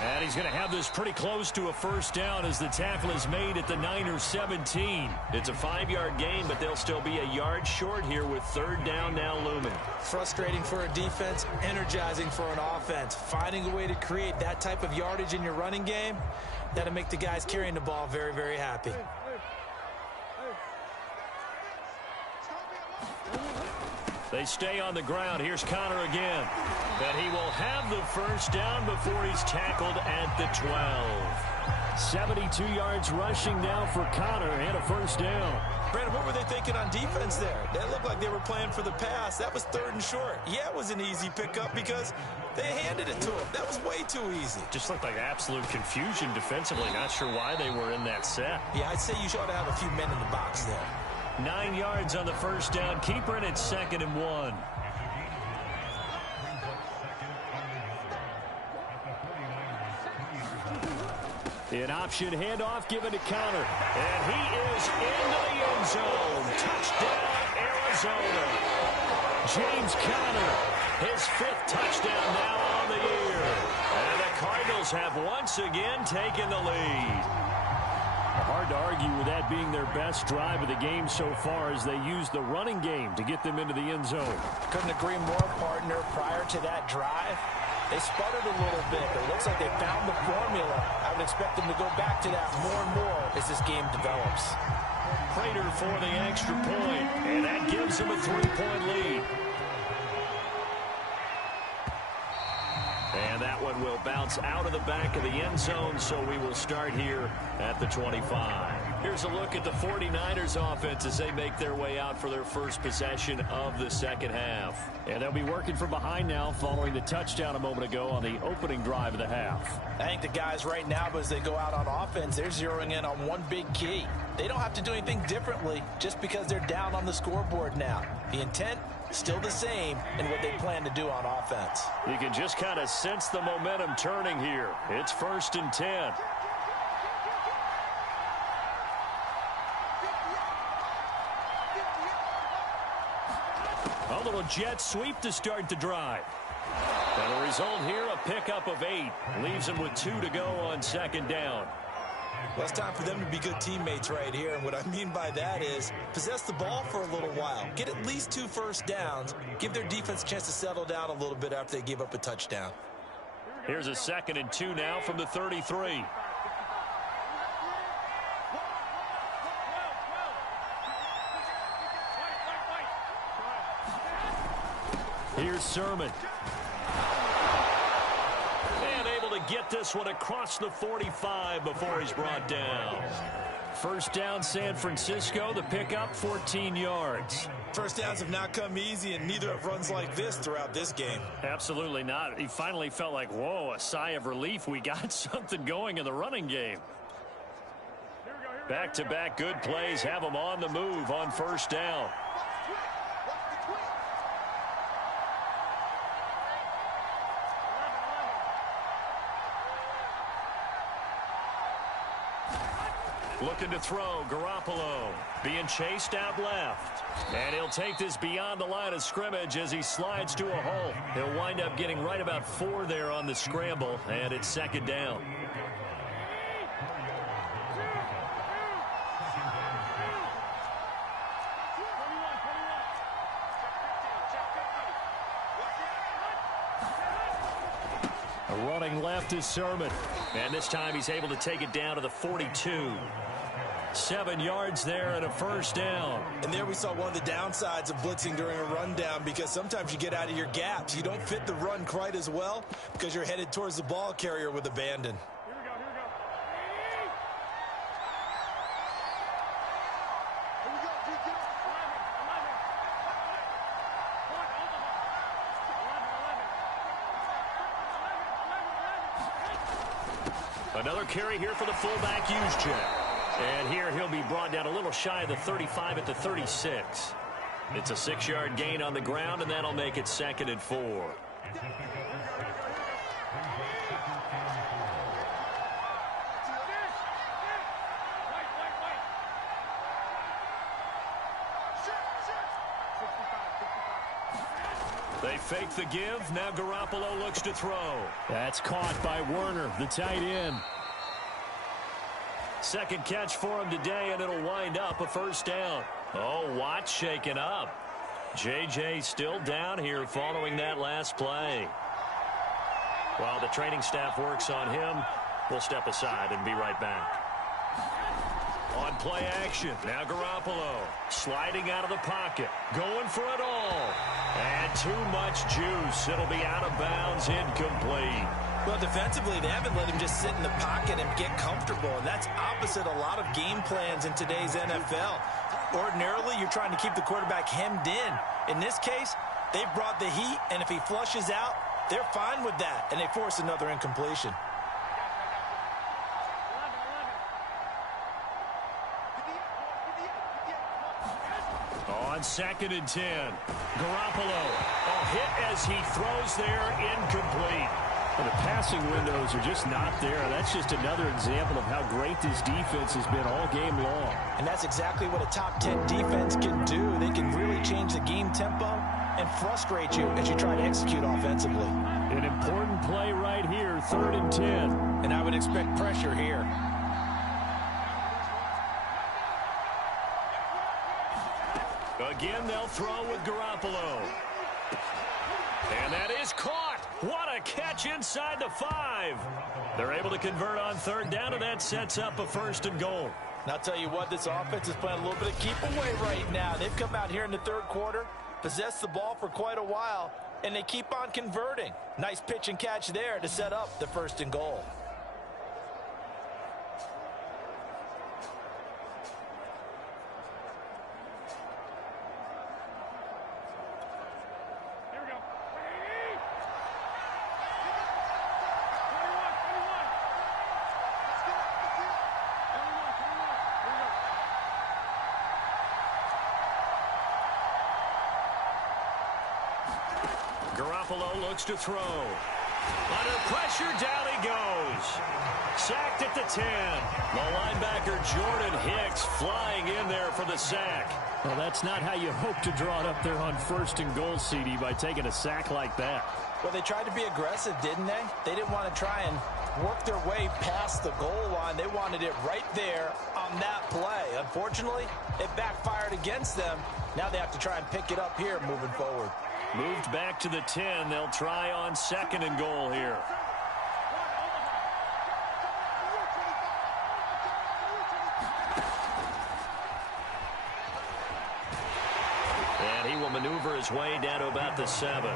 And he's going to have this pretty close to a first down as the tackle is made at the Niners 17. It's a 5-yard gain, but they'll still be a yard short here with third down now looming. Frustrating for a defense, energizing for an offense. Finding a way to create that type of yardage in your running game, that'll make the guys carrying the ball very, very happy. They stay on the ground. Here's Connor again. But he will have the first down before he's tackled at the 12. 72 yards rushing now for Connor and a first down. Brandon, what were they thinking on defense there? That looked like they were playing for the pass. That was 3rd and short. Yeah, it was an easy pickup because they handed it to him. That was way too easy. Just looked like absolute confusion defensively. Not sure why they were in that set. Yeah, I'd say you ought to have a few men in the box there. 9 yards on the first down keeper, and it's 2nd and 1. An option handoff given to Connor. And he is into the end zone. Touchdown, Arizona. James Conner, his 5th touchdown now on the year. And the Cardinals have once again taken the lead. Hard to argue with that being their best drive of the game so far, as they used the running game to get them into the end zone. Couldn't agree more, partner. Prior to that drive, they sputtered a little bit, but it looks like they found the formula. I would expect them to go back to that more and more as this game develops. Prater for the extra point, and that gives them a 3-point lead. And that one will bounce out of the back of the end zone, so we will start here at the 25. Here's a look at the 49ers offense as they make their way out for their first possession of the second half. And they'll be working from behind now following the touchdown a moment ago on the opening drive of the half. I think the guys right now, as they go out on offense, they're zeroing in on one big key. They don't have to do anything differently just because they're down on the scoreboard now. The intent, still the same in what they plan to do on offense. You can just kind of sense the momentum turning here. It's 1st and 10. A little jet sweep to start the drive. And the result here, a pickup of 8. Leaves them with 2 to go on second down. Well, it's time for them to be good teammates right here. And what I mean by that is possess the ball for a little while. Get at least 2 first downs. Give their defense a chance to settle down a little bit after they give up a touchdown. Here's a 2nd and 2 now from the 33. Here's Sermon. And able to get this one across the 45 before he's brought down. First down, San Francisco. The pickup, 14 yards. First downs have not come easy, and neither have runs like this throughout this game. Absolutely not. He finally felt like, whoa, a sigh of relief. We got something going in the running game. Back-to-back good plays have him on the move on first down. Looking to throw, Garoppolo being chased out left. And he'll take this beyond the line of scrimmage as he slides to a hole. He'll wind up getting right about 4 there on the scramble, and it's 2nd down. Running left is Sermon. And this time he's able to take it down to the 42. 7 yards there and a first down. And there we saw one of the downsides of blitzing during a rundown, because sometimes you get out of your gaps. You don't fit the run quite as well because you're headed towards the ball carrier with abandon. Another carry here for the fullback, Juszczyk. And here he'll be brought down a little shy of the 35 at the 36. It's a 6-yard gain on the ground, and that'll make it 2nd and 4. They fake the give. Now Garoppolo looks to throw. That's caught by Werner, the tight end. 2nd catch for him today, and it'll wind up a first down. Oh, Watt shaken up. J.J. still down here following that last play. While the training staff works on him, we'll step aside and be right back. On play action, now Garoppolo sliding out of the pocket, going for it all. And too much juice. It'll be out of bounds, incomplete. Well, defensively, they haven't let him just sit in the pocket and get comfortable, and that's opposite a lot of game plans in today's NFL. Ordinarily, you're trying to keep the quarterback hemmed in. In this case, they've brought the heat, and if he flushes out, they're fine with that, and they force another incompletion. On 2nd and 10, Garoppolo, a hit as he throws there, incomplete. And the passing windows are just not there. That's just another example of how great this defense has been all game long. And that's exactly what a top 10 defense can do. They can really change the game tempo and frustrate you as you try to execute offensively. An important play right here, 3rd and 10. And I would expect pressure here. Again, they'll throw with Garoppolo. And that is caught. What a catch inside the 5. They're able to convert on 3rd down, and that sets up a 1st and goal. And I'll tell you what, this offense is playing a little bit of keep away right now. They've come out here in the 3rd quarter, possessed the ball for quite a while, and they keep on converting. Nice pitch and catch there to set up the 1st and goal. Garoppolo looks to throw. Under pressure, down he goes. Sacked at the 10. The linebacker Jordan Hicks flying in there for the sack. Well, that's not how you hope to draw it up there on 1st and goal, CD, by taking a sack like that. Well, they tried to be aggressive, didn't they? They didn't want to try and worked their way past the goal line. They wanted it right there on that play. Unfortunately, it backfired against them. Now they have to try and pick it up here moving forward. Moved back to the 10. They'll try on 2nd and goal here. And he will maneuver his way down to about the 7.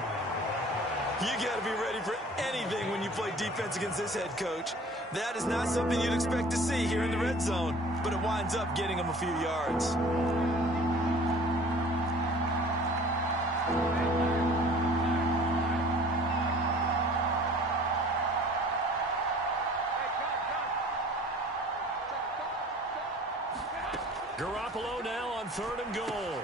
You got to be ready for anything when you play defense against this head coach. That is not something you'd expect to see here in the red zone, but it winds up getting him a few yards. Garoppolo now on 3rd and goal.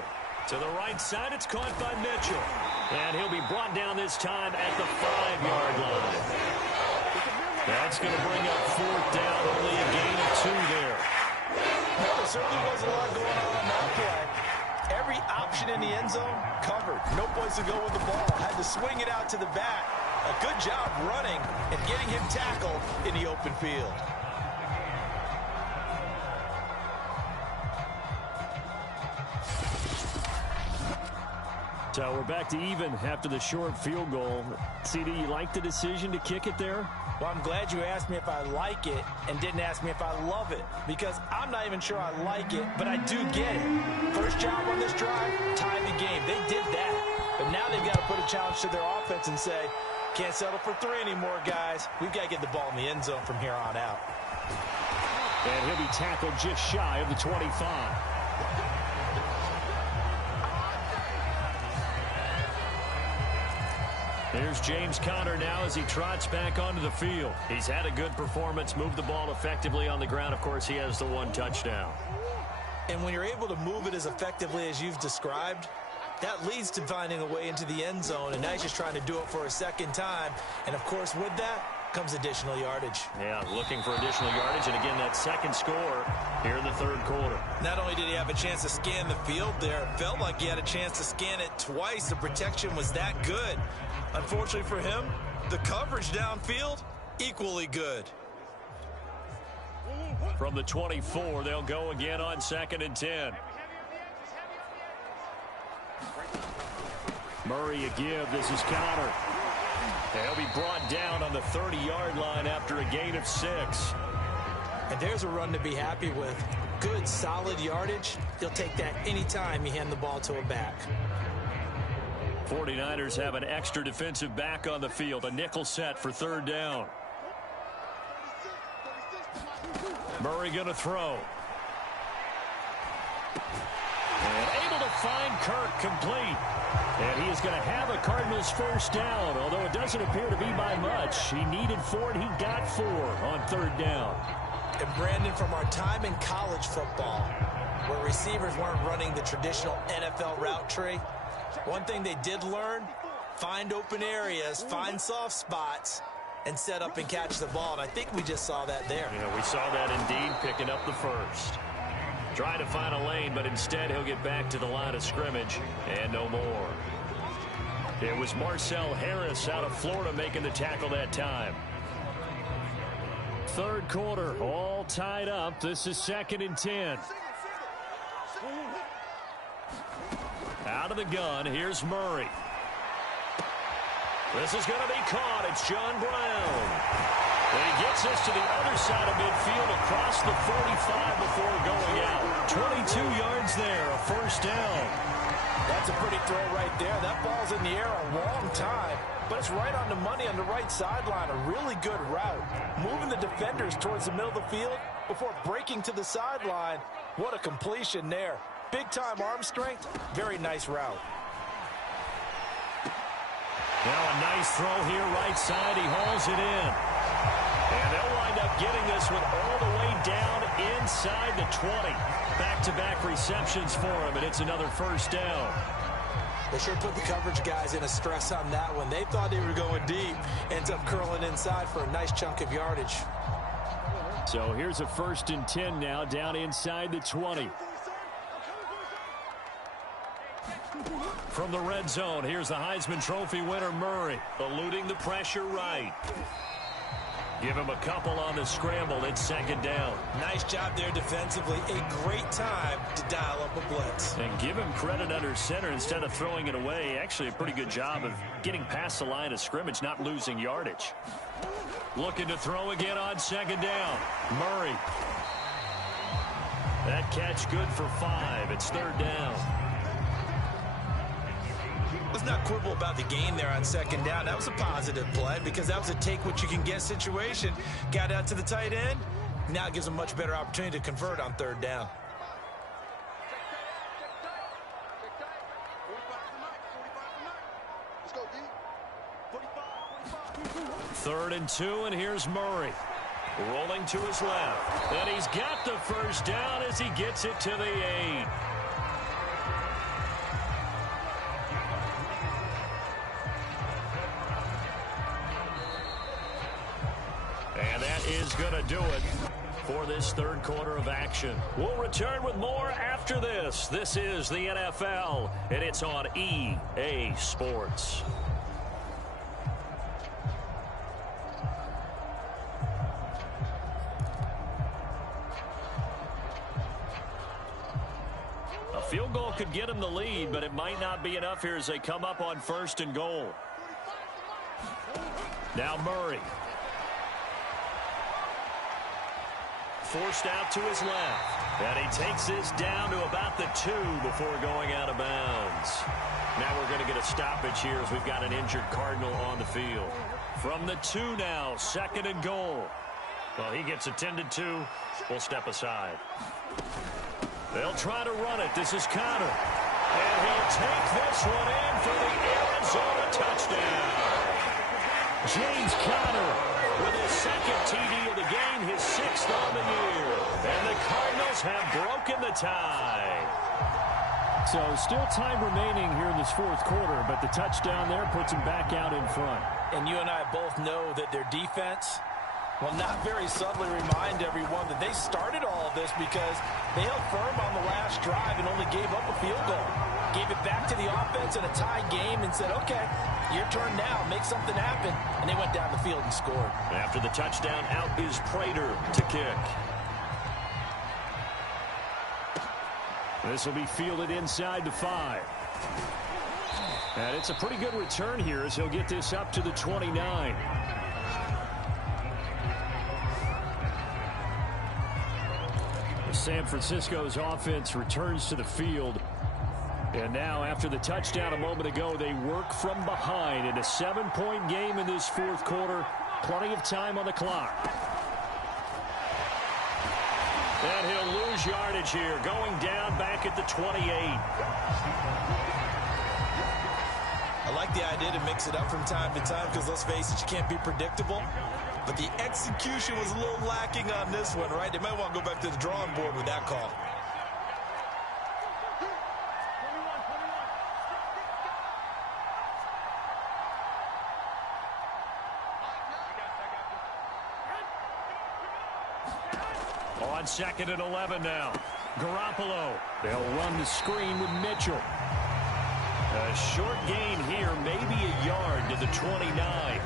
To the right side, it's caught by Mitchell. And he'll be brought down this time at the 5-yard line. That's going to bring up 4th down, only a gain of 2 there. Well, there certainly wasn't a lot going on that play. Every option in the end zone covered. No place to go with the ball. Had to swing it out to the back. A good job running and getting him tackled in the open field. So we're back to even after the short field goal. CD, you like the decision to kick it there? Well, I'm glad you asked me if I like it and didn't ask me if I love it, because I'm not even sure I like it, but I do get it. First job on this drive, tie the game. They did that, but now they've got to put a challenge to their offense and say, can't settle for 3 anymore, guys. We've got to get the ball in the end zone from here on out. And he'll be tackled just shy of the 25. Here's James Conner now as he trots back onto the field. He's had a good performance, moved the ball effectively on the ground. Of course, he has the 1 touchdown. And when you're able to move it as effectively as you've described, that leads to finding a way into the end zone, and now he's just trying to do it for a 2nd time. And, of course, with that comes additional yardage. Yeah, looking for additional yardage, and again, that 2nd score here in the 3rd quarter. Not only did he have a chance to scan the field there, it felt like he had a chance to scan it twice. The protection was that good. Unfortunately for him, the coverage downfield, equally good. From the 24, they'll go again on 2nd and 10. Murray a give. This is Conner. They'll be brought down on the 30-yard line after a gain of 6. And there's a run to be happy with. Good, solid yardage. He'll take that anytime you hand the ball to a back. 49ers have an extra defensive back on the field. A nickel set for 3rd down. Murray going to throw. And able to find Kirk complete. And he is going to have a Cardinals 1st down, although it doesn't appear to be by much. He needed 4, and he got 4 on 3rd down. And Brandon, from our time in college football, where receivers weren't running the traditional NFL route tree, one thing they did learn, find open areas, find soft spots, and set up and catch the ball. And I think we just saw that there. Yeah, we saw that indeed, picking up the 1st. Trying to find a lane, but instead he'll get back to the line of scrimmage and no more. It was Marcel Harris out of Florida making the tackle that time. 3rd quarter, all tied up. This is 2nd and 10. Out of the gun, here's Murray. This is going to be caught. It's John Brown. And he gets us to the other side of midfield across the 45 before going out. 22 yards there, a 1st down. That's a pretty throw right there. That ball's in the air a long time, but it's right on the money on the right sideline. A really good route. Moving the defenders towards the middle of the field before breaking to the sideline. What a completion there. Big-time arm strength. Very nice route. Now a nice throw here right side. He hauls it in. And they'll wind up getting this one all the way down inside the 20. Back-to-back receptions for him, and it's another 1st down. They sure put the coverage guys in a stress on that one. They thought they were going deep. Ends up curling inside for a nice chunk of yardage. So here's a 1st and 10 now, down inside the 20. From the red zone, here's the Heisman Trophy winner, Murray, eluding the pressure right. Give him a couple on the scramble. It's second down. Nice job there defensively. A great time to dial up a blitz. And give him credit under center instead of throwing it away. Actually, a pretty good job of getting past the line of scrimmage, not losing yardage. Looking to throw again on second down. Murray. That catch good for 5. It's third down. Let's not quibble about the gain there on second down. That was a positive play because that was a take-what-you-can-get situation. Got out to the tight end. Now it gives them a much better opportunity to convert on third down. Third and 2, and here's Murray. Rolling to his left. And he's got the first down as he gets it to the 8. And that is going to do it for this third quarter of action. We'll return with more after this. This is the NFL, and it's on EA Sports. A field goal could get him the lead, but it might not be enough here as they come up on first and goal. Now Murray. Forced out to his left. And he takes this down to about the 2 before going out of bounds. Now we're going to get a stoppage here as we've got an injured Cardinal on the field. From the 2 now, second and goal. Well, he gets attended to. We'll step aside. They'll try to run it. This is Conner. And he'll take this one in for the Arizona touchdown. James Conner with his second TD of the game, his 6th on the year. And the Cardinals have broken the tie. So still time remaining here in this fourth quarter, but the touchdown there puts them back out in front. And you and I both know that their defense will not very subtly remind everyone that they started all of this because they held firm on the last drive and only gave up a field goal. Gave it back to the offense in a tie game and said, okay, your turn now, make something happen. And they went down the field and scored. After the touchdown, out is Prater to kick. This will be fielded inside the 5. And it's a pretty good return here as he'll get this up to the 29. San Francisco's offense returns to the field. And now, after the touchdown a moment ago, they work from behind in a 7-point game in this fourth quarter. Plenty of time on the clock. And he'll lose yardage here, going down back at the 28. I like the idea to mix it up from time to time because, let's face it, you can't be predictable. But the execution was a little lacking on this one, right? They might want to go back to the drawing board with that call. On second and 11 now. Garoppolo. They'll run the screen with Mitchell. A short gain here, maybe a yard to the 29.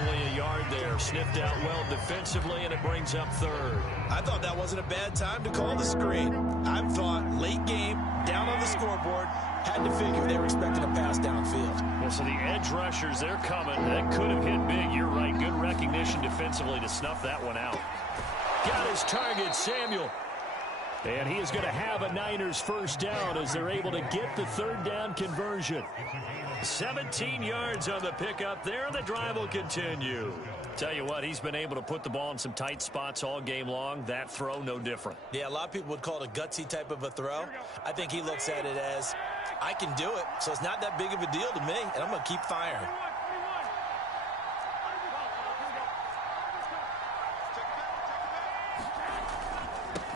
Only a yard there. Sniffed out well defensively, and it brings up third. I thought that wasn't a bad time to call the screen. I thought late game, down on the scoreboard, had to figure they were expecting a pass downfield. Well, so the edge rushers, they're coming. That could have hit big. You're right. Good recognition defensively to snuff that one out. Got his target, Samuel. And he is going to have a Niners first down as they're able to get the third down conversion. 17 yards on the pickup there, and the drive will continue. Tell you what, he's been able to put the ball in some tight spots all game long. That throw, no different. Yeah, a lot of people would call it a gutsy type of a throw. I think he looks at it as, I can do it, so it's not that big of a deal to me, and I'm going to keep firing.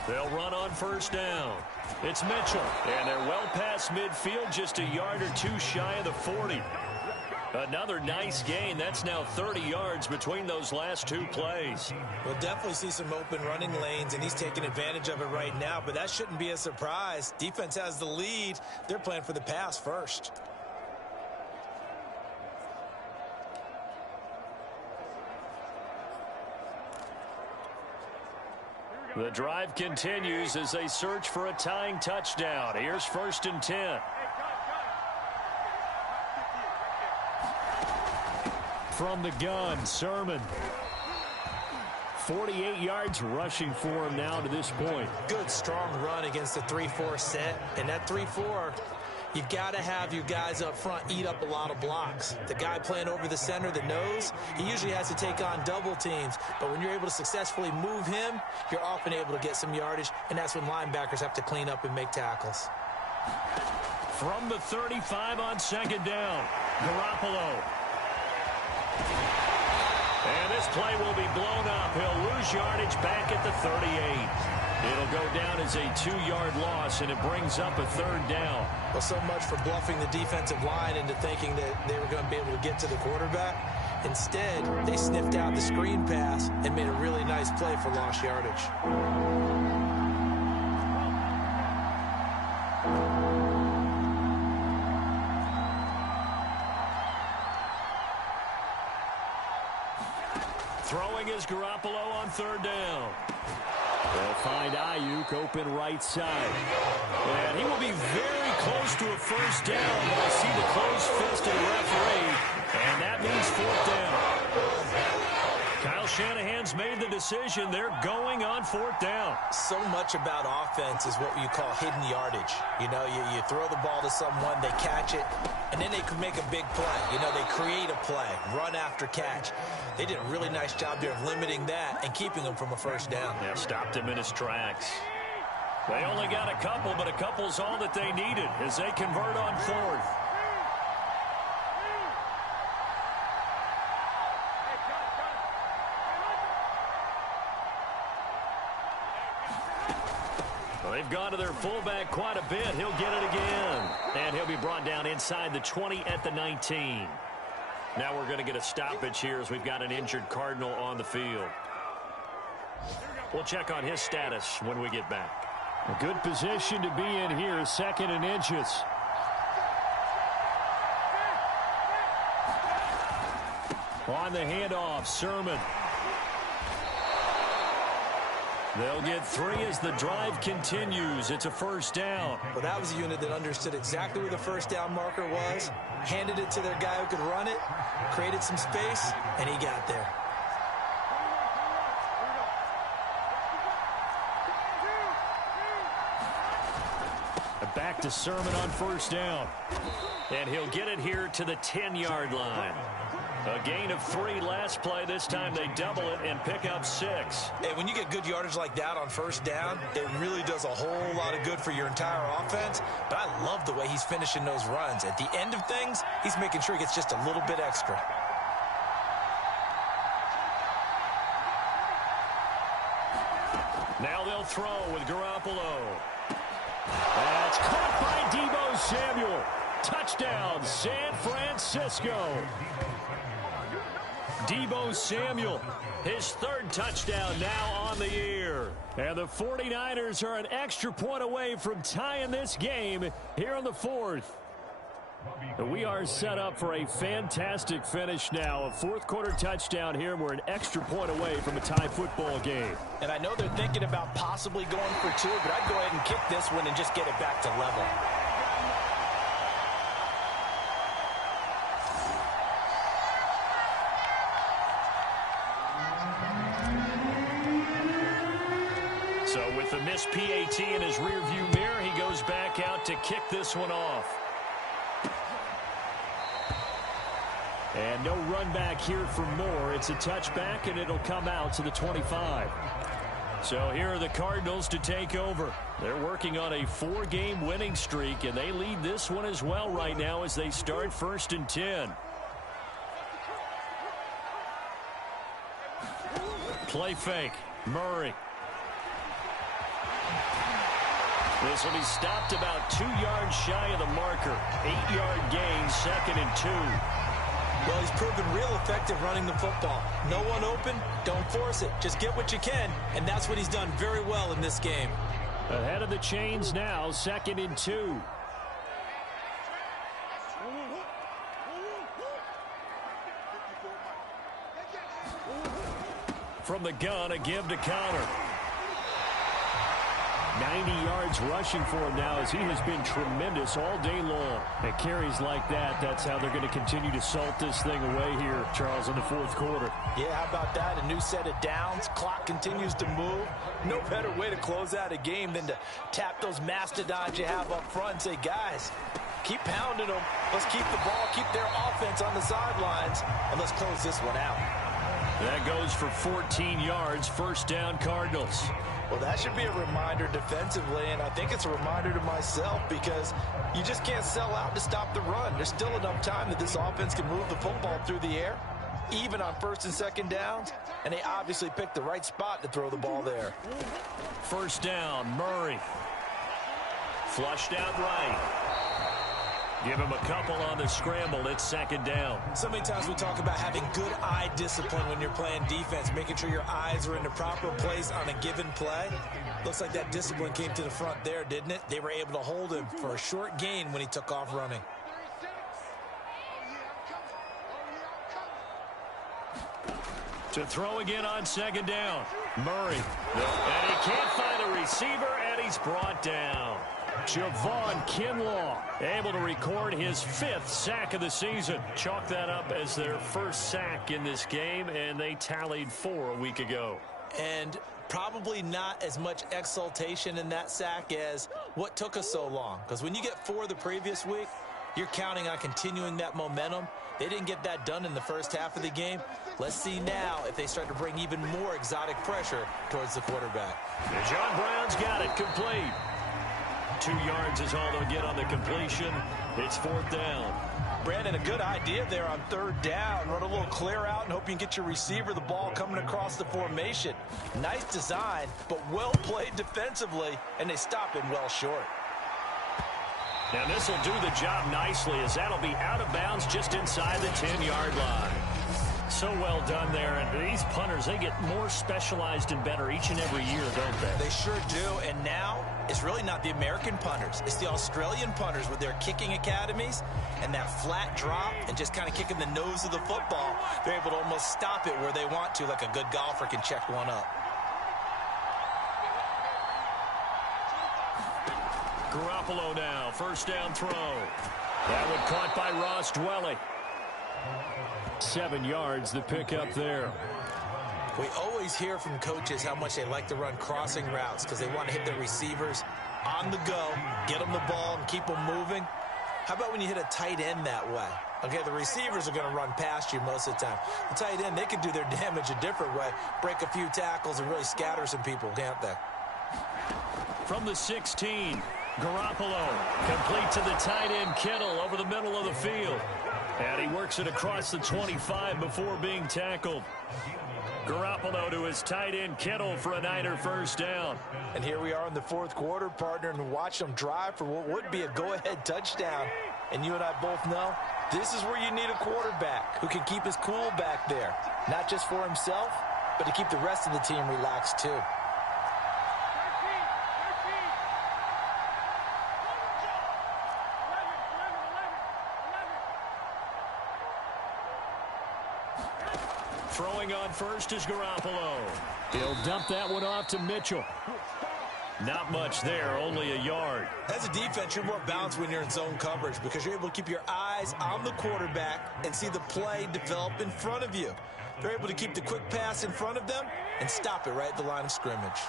They'll run on first down. It's Mitchell. And they're well past midfield, just a yard or two shy of the 40. Another nice gain. That's now 30 yards between those last two plays. We'll definitely see some open running lanes, and he's taking advantage of it right now, but that shouldn't be a surprise. Defense has the lead. They're playing for the pass first. The drive continues as they search for a tying touchdown. Here's 1st and 10. From the gun, Sermon. 48 yards rushing for him now to this point. Good, strong run against the 3-4 set. And that 3-4, you've got to have your guys up front eat up a lot of blocks. The guy playing over the center, the nose, he usually has to take on double teams. But when you're able to successfully move him, you're often able to get some yardage, and that's when linebackers have to clean up and make tackles. From the 35 on 2nd down, Garoppolo. And this play will be blown up. He'll lose yardage back at the 38. It'll go down as a 2-yard loss, and it brings up a 3rd down. Well, so much for bluffing the defensive line into thinking that they were going to be able to get to the quarterback. Instead, they sniffed out the screen pass and made a really nice play for lost yardage. Throwing is Garoppolo on 3rd down. They'll find Ayuk open right side. And he will be very close to a 1st down, but I see the closed fist of the referee, and that means 4th down. Kyle Shanahan's made the decision. They're going on 4th down. So much about offense is what you call hidden yardage. You know, you throw the ball to someone, they catch it, and then they can make a big play. You know, they create a play, run after catch. They did a really nice job there of limiting that and keeping him from a 1st down. Yeah, stopped him in his tracks. They only got a couple, but a couple's all that they needed as they convert on 4th. They've gone to their fullback quite a bit. He'll get it again. And he'll be brought down inside the 20 at the 19. Now we're going to get a stoppage here as we've got an injured Cardinal on the field. We'll check on his status when we get back. A good position to be in here, 2nd and inches. On the handoff, Sermon. They'll get 3 as the drive continues. It's a 1st down. Well, that was a unit that understood exactly where the 1st down marker was, handed it to their guy who could run it, created some space, and he got there. Back to Sermon on 1st down. And he'll get it here to the 10-yard line. A gain of 3 last play. This time they double it and pick up 6. Hey, when you get good yardage like that on 1st down, it really does a whole lot of good for your entire offense. But I love the way he's finishing those runs. At the end of things, he's making sure he gets just a little bit extra. Now they'll throw with Garoppolo. That's caught by Deebo Samuel. Touchdown, San Francisco. Deebo Samuel, his 3rd touchdown now on the year. And the 49ers are an extra point away from tying this game here in the 4th. We are set up for a fantastic finish now. A 4th quarter touchdown here. We're an extra point away from a tie football game. And I know they're thinking about possibly going for 2, but I'd go ahead and kick this one and just get it back to level. So with the missed PAT in his rearview mirror, he goes back out to kick this one off. And no run back here for Moore. It's a touchback, and it'll come out to the 25. So here are the Cardinals to take over. They're working on a 4-game winning streak, and they lead this one as well right now as they start 1st and 10. Play fake. Murray. This will be stopped about 2 yards shy of the marker. 8-yard gain, 2nd and 2. Well, he's proven real effective running the football. No one open, don't force it. Just get what you can, and that's what he's done very well in this game. Ahead of the chains now, 2nd and 2. From the gun, a give to Connor. 90 yards rushing for him now as he has been tremendous all day long. And carries like that, that's how they're going to continue to salt this thing away here, Charles, in the fourth quarter. Yeah, how about that? A new set of downs. Clock continues to move. No better way to close out a game than to tap those mastodons you have up front and say, guys, keep pounding them. Let's keep the ball, keep their offense on the sidelines, and let's close this one out. That goes for 14 yards, first down Cardinals. Well, that should be a reminder defensively, and I think it's a reminder to myself because you just can't sell out to stop the run. There's still enough time that this offense can move the football through the air, even on first and second downs, and they obviously picked the right spot to throw the ball there. First down, Murray. Flushed out right. Give him a couple on the scramble. It's second down. So many times we talk about having good eye discipline when you're playing defense, making sure your eyes are in the proper place on a given play. Looks like that discipline came to the front there, didn't it? They were able to hold him for a short gain when he took off running. To throw again on second down. Murray. And he can't find a receiver, and he's brought down. Javon Kinlaw able to record his 5th sack of the season. Chalk that up as their first sack in this game, and they tallied 4 a week ago. And probably not as much exultation in that sack as what took us so long. Because when you get 4 the previous week, you're counting on continuing that momentum. They didn't get that done in the first half of the game. Let's see now if they start to bring even more exotic pressure towards the quarterback. And John Brown's got it complete. 2 yards is all they'll get on the completion. It's fourth down. Brandon, a good idea there on third down. Run a little clear out and hope you can get your receiver the ball coming across the formation. Nice design, but well played defensively, and they stop him well short. Now this will do the job nicely as that'll be out of bounds just inside the 10-yard line. So well done there, and these punters, they get more specialized and better each and every year, don't they? They sure do, and now it's really not the American punters. It's the Australian punters with their kicking academies and that flat drop and just kind of kicking the nose of the football. They're able to almost stop it where they want to, like a good golfer can check one up. Garoppolo now, first down throw. That one caught by Ross Dwelly. 7 yards, the pickup there. We always hear from coaches how much they like to run crossing routes because they want to hit their receivers on the go, get them the ball, and keep them moving. How about when you hit a tight end that way? Okay, the receivers are going to run past you most of the time. The tight end, they can do their damage a different way, break a few tackles and really scatter some people, can't they? From the 16, Garoppolo complete to the tight end Kittle over the middle of the field. And he works it across the 25 before being tackled. Garoppolo to his tight end Kittle for a Niner first down. And here we are in the fourth quarter, partner, and watch them drive for what would be a go-ahead touchdown. And you and I both know this is where you need a quarterback who can keep his cool back there. Not just for himself, but to keep the rest of the team relaxed too. Throwing on first is Garoppolo. He'll dump that one off to Mitchell. Not much there, only a yard. As a defense, you're more balanced when you're in zone coverage because you're able to keep your eyes on the quarterback and see the play develop in front of you. They're able to keep the quick pass in front of them and stop it right at the line of scrimmage.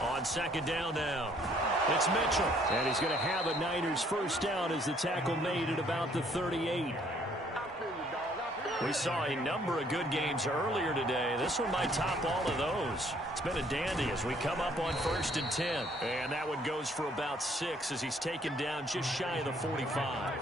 On second down now, it's Mitchell. And he's going to have a Niners first down as the tackle made at about the 38. We saw a number of good games earlier today. This one might top all of those. It's been a dandy as we come up on first and 10. And that one goes for about 6 as he's taken down just shy of the 45.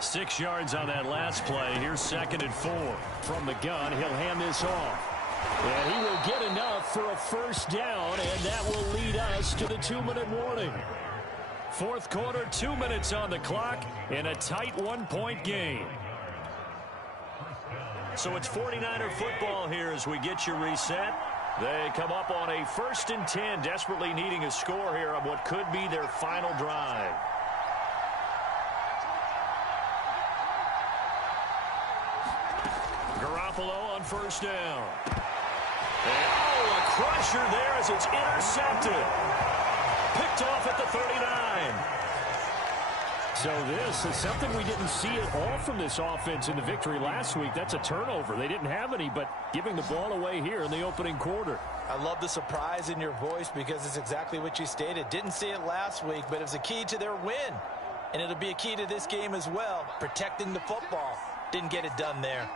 6 yards on that last play. Here's second and 4. From the gun, he'll hand this off. And he will get enough for a first down, and that will lead us to the 2-minute warning. Fourth quarter, 2 minutes on the clock in a tight 1-point game. So it's 49er football here as we get you reset. They come up on a first and 10, desperately needing a score here on what could be their final drive. first down. And, oh, a crusher there as it's intercepted. Picked off at the 39. So this is something we didn't see at all from this offense in the victory last week. That's a turnover. They didn't have any, but giving the ball away here in the opening quarter. I love the surprise in your voice because it's exactly what you stated. Didn't see it last week, but it was a key to their win. And it'll be a key to this game as well, protecting the football. Didn't get it done there.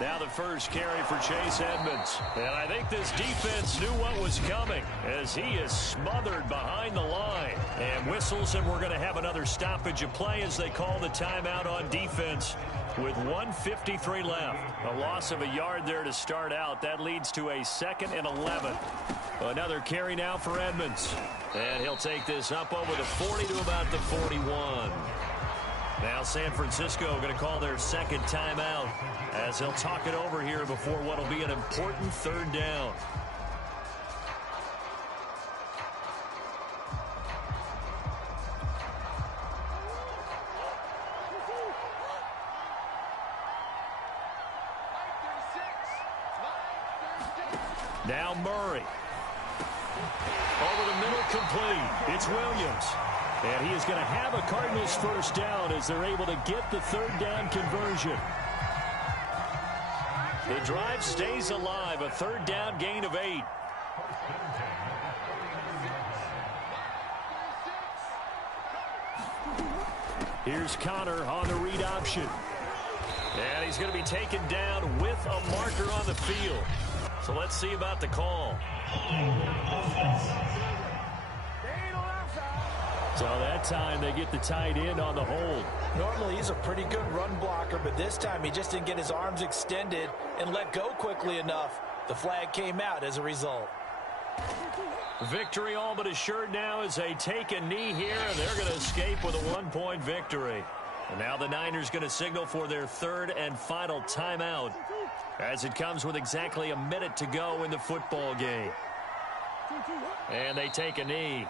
Now the first carry for Chase Edmonds. And I think this defense knew what was coming as he is smothered behind the line. And whistles, and we're going to have another stoppage of play as they call the timeout on defense with 1:53 left. A loss of a yard there to start out. That leads to a 2nd and 11. Another carry now for Edmonds. And he'll take this up over the 40 to about the 41. Now San Francisco going to call their second timeout as they'll talk it over here before what will be an important third down. Now Murray. Over the middle, complete. It's Williams. And he is going to have a Cardinals first down as they're able to get the third down conversion. The drive stays alive. A third down gain of 8. Here's Connor on the read option. And he's going to be taken down with a marker on the field. So let's see about the call. So that time they get the tight end on the hold. Normally he's a pretty good run blocker, but this time he just didn't get his arms extended and let go quickly enough. The flag came out as a result. Victory all but assured now as they take a knee here, and they're going to escape with a 1-point victory. And now the Niners going to signal for their third and final timeout as it comes with exactly a minute to go in the football game. And they take a knee.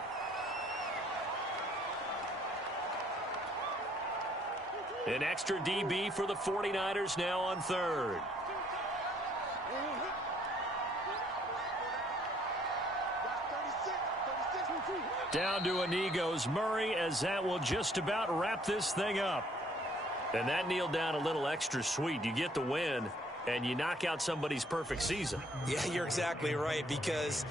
An extra DB for the 49ers now on third. Down to a knee goes Murray as that will just about wrap this thing up. And that kneel down a little extra sweet. You get the win, and you knock out somebody's perfect season. Yeah, you're exactly right, because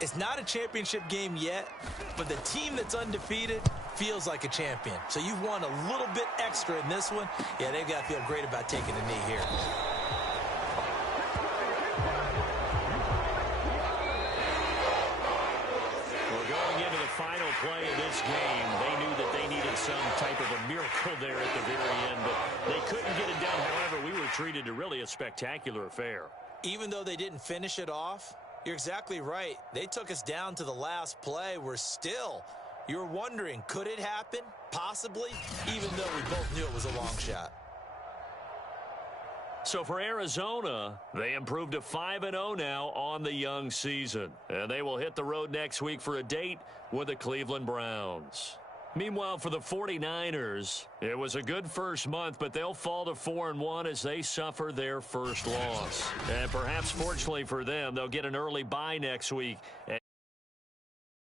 it's not a championship game yet, but the team that's undefeated feels like a champion. So you've won a little bit extra in this one. Yeah, they've got to feel great about taking a knee here. Well, going into the final play of this game, they knew that they needed some type of a miracle there at the very end, but they couldn't get it done. However, we were treated to really a spectacular affair. Even though they didn't finish it off, you're exactly right. They took us down to the last play. We're still... You're wondering, could it happen? Possibly, even though we both knew it was a long shot. So for Arizona, they improved to 5-0 now on the young season. And they will hit the road next week for a date with the Cleveland Browns. Meanwhile, for the 49ers, it was a good first month, but they'll fall to 4-1 as they suffer their first loss. And perhaps fortunately for them, they'll get an early bye next week.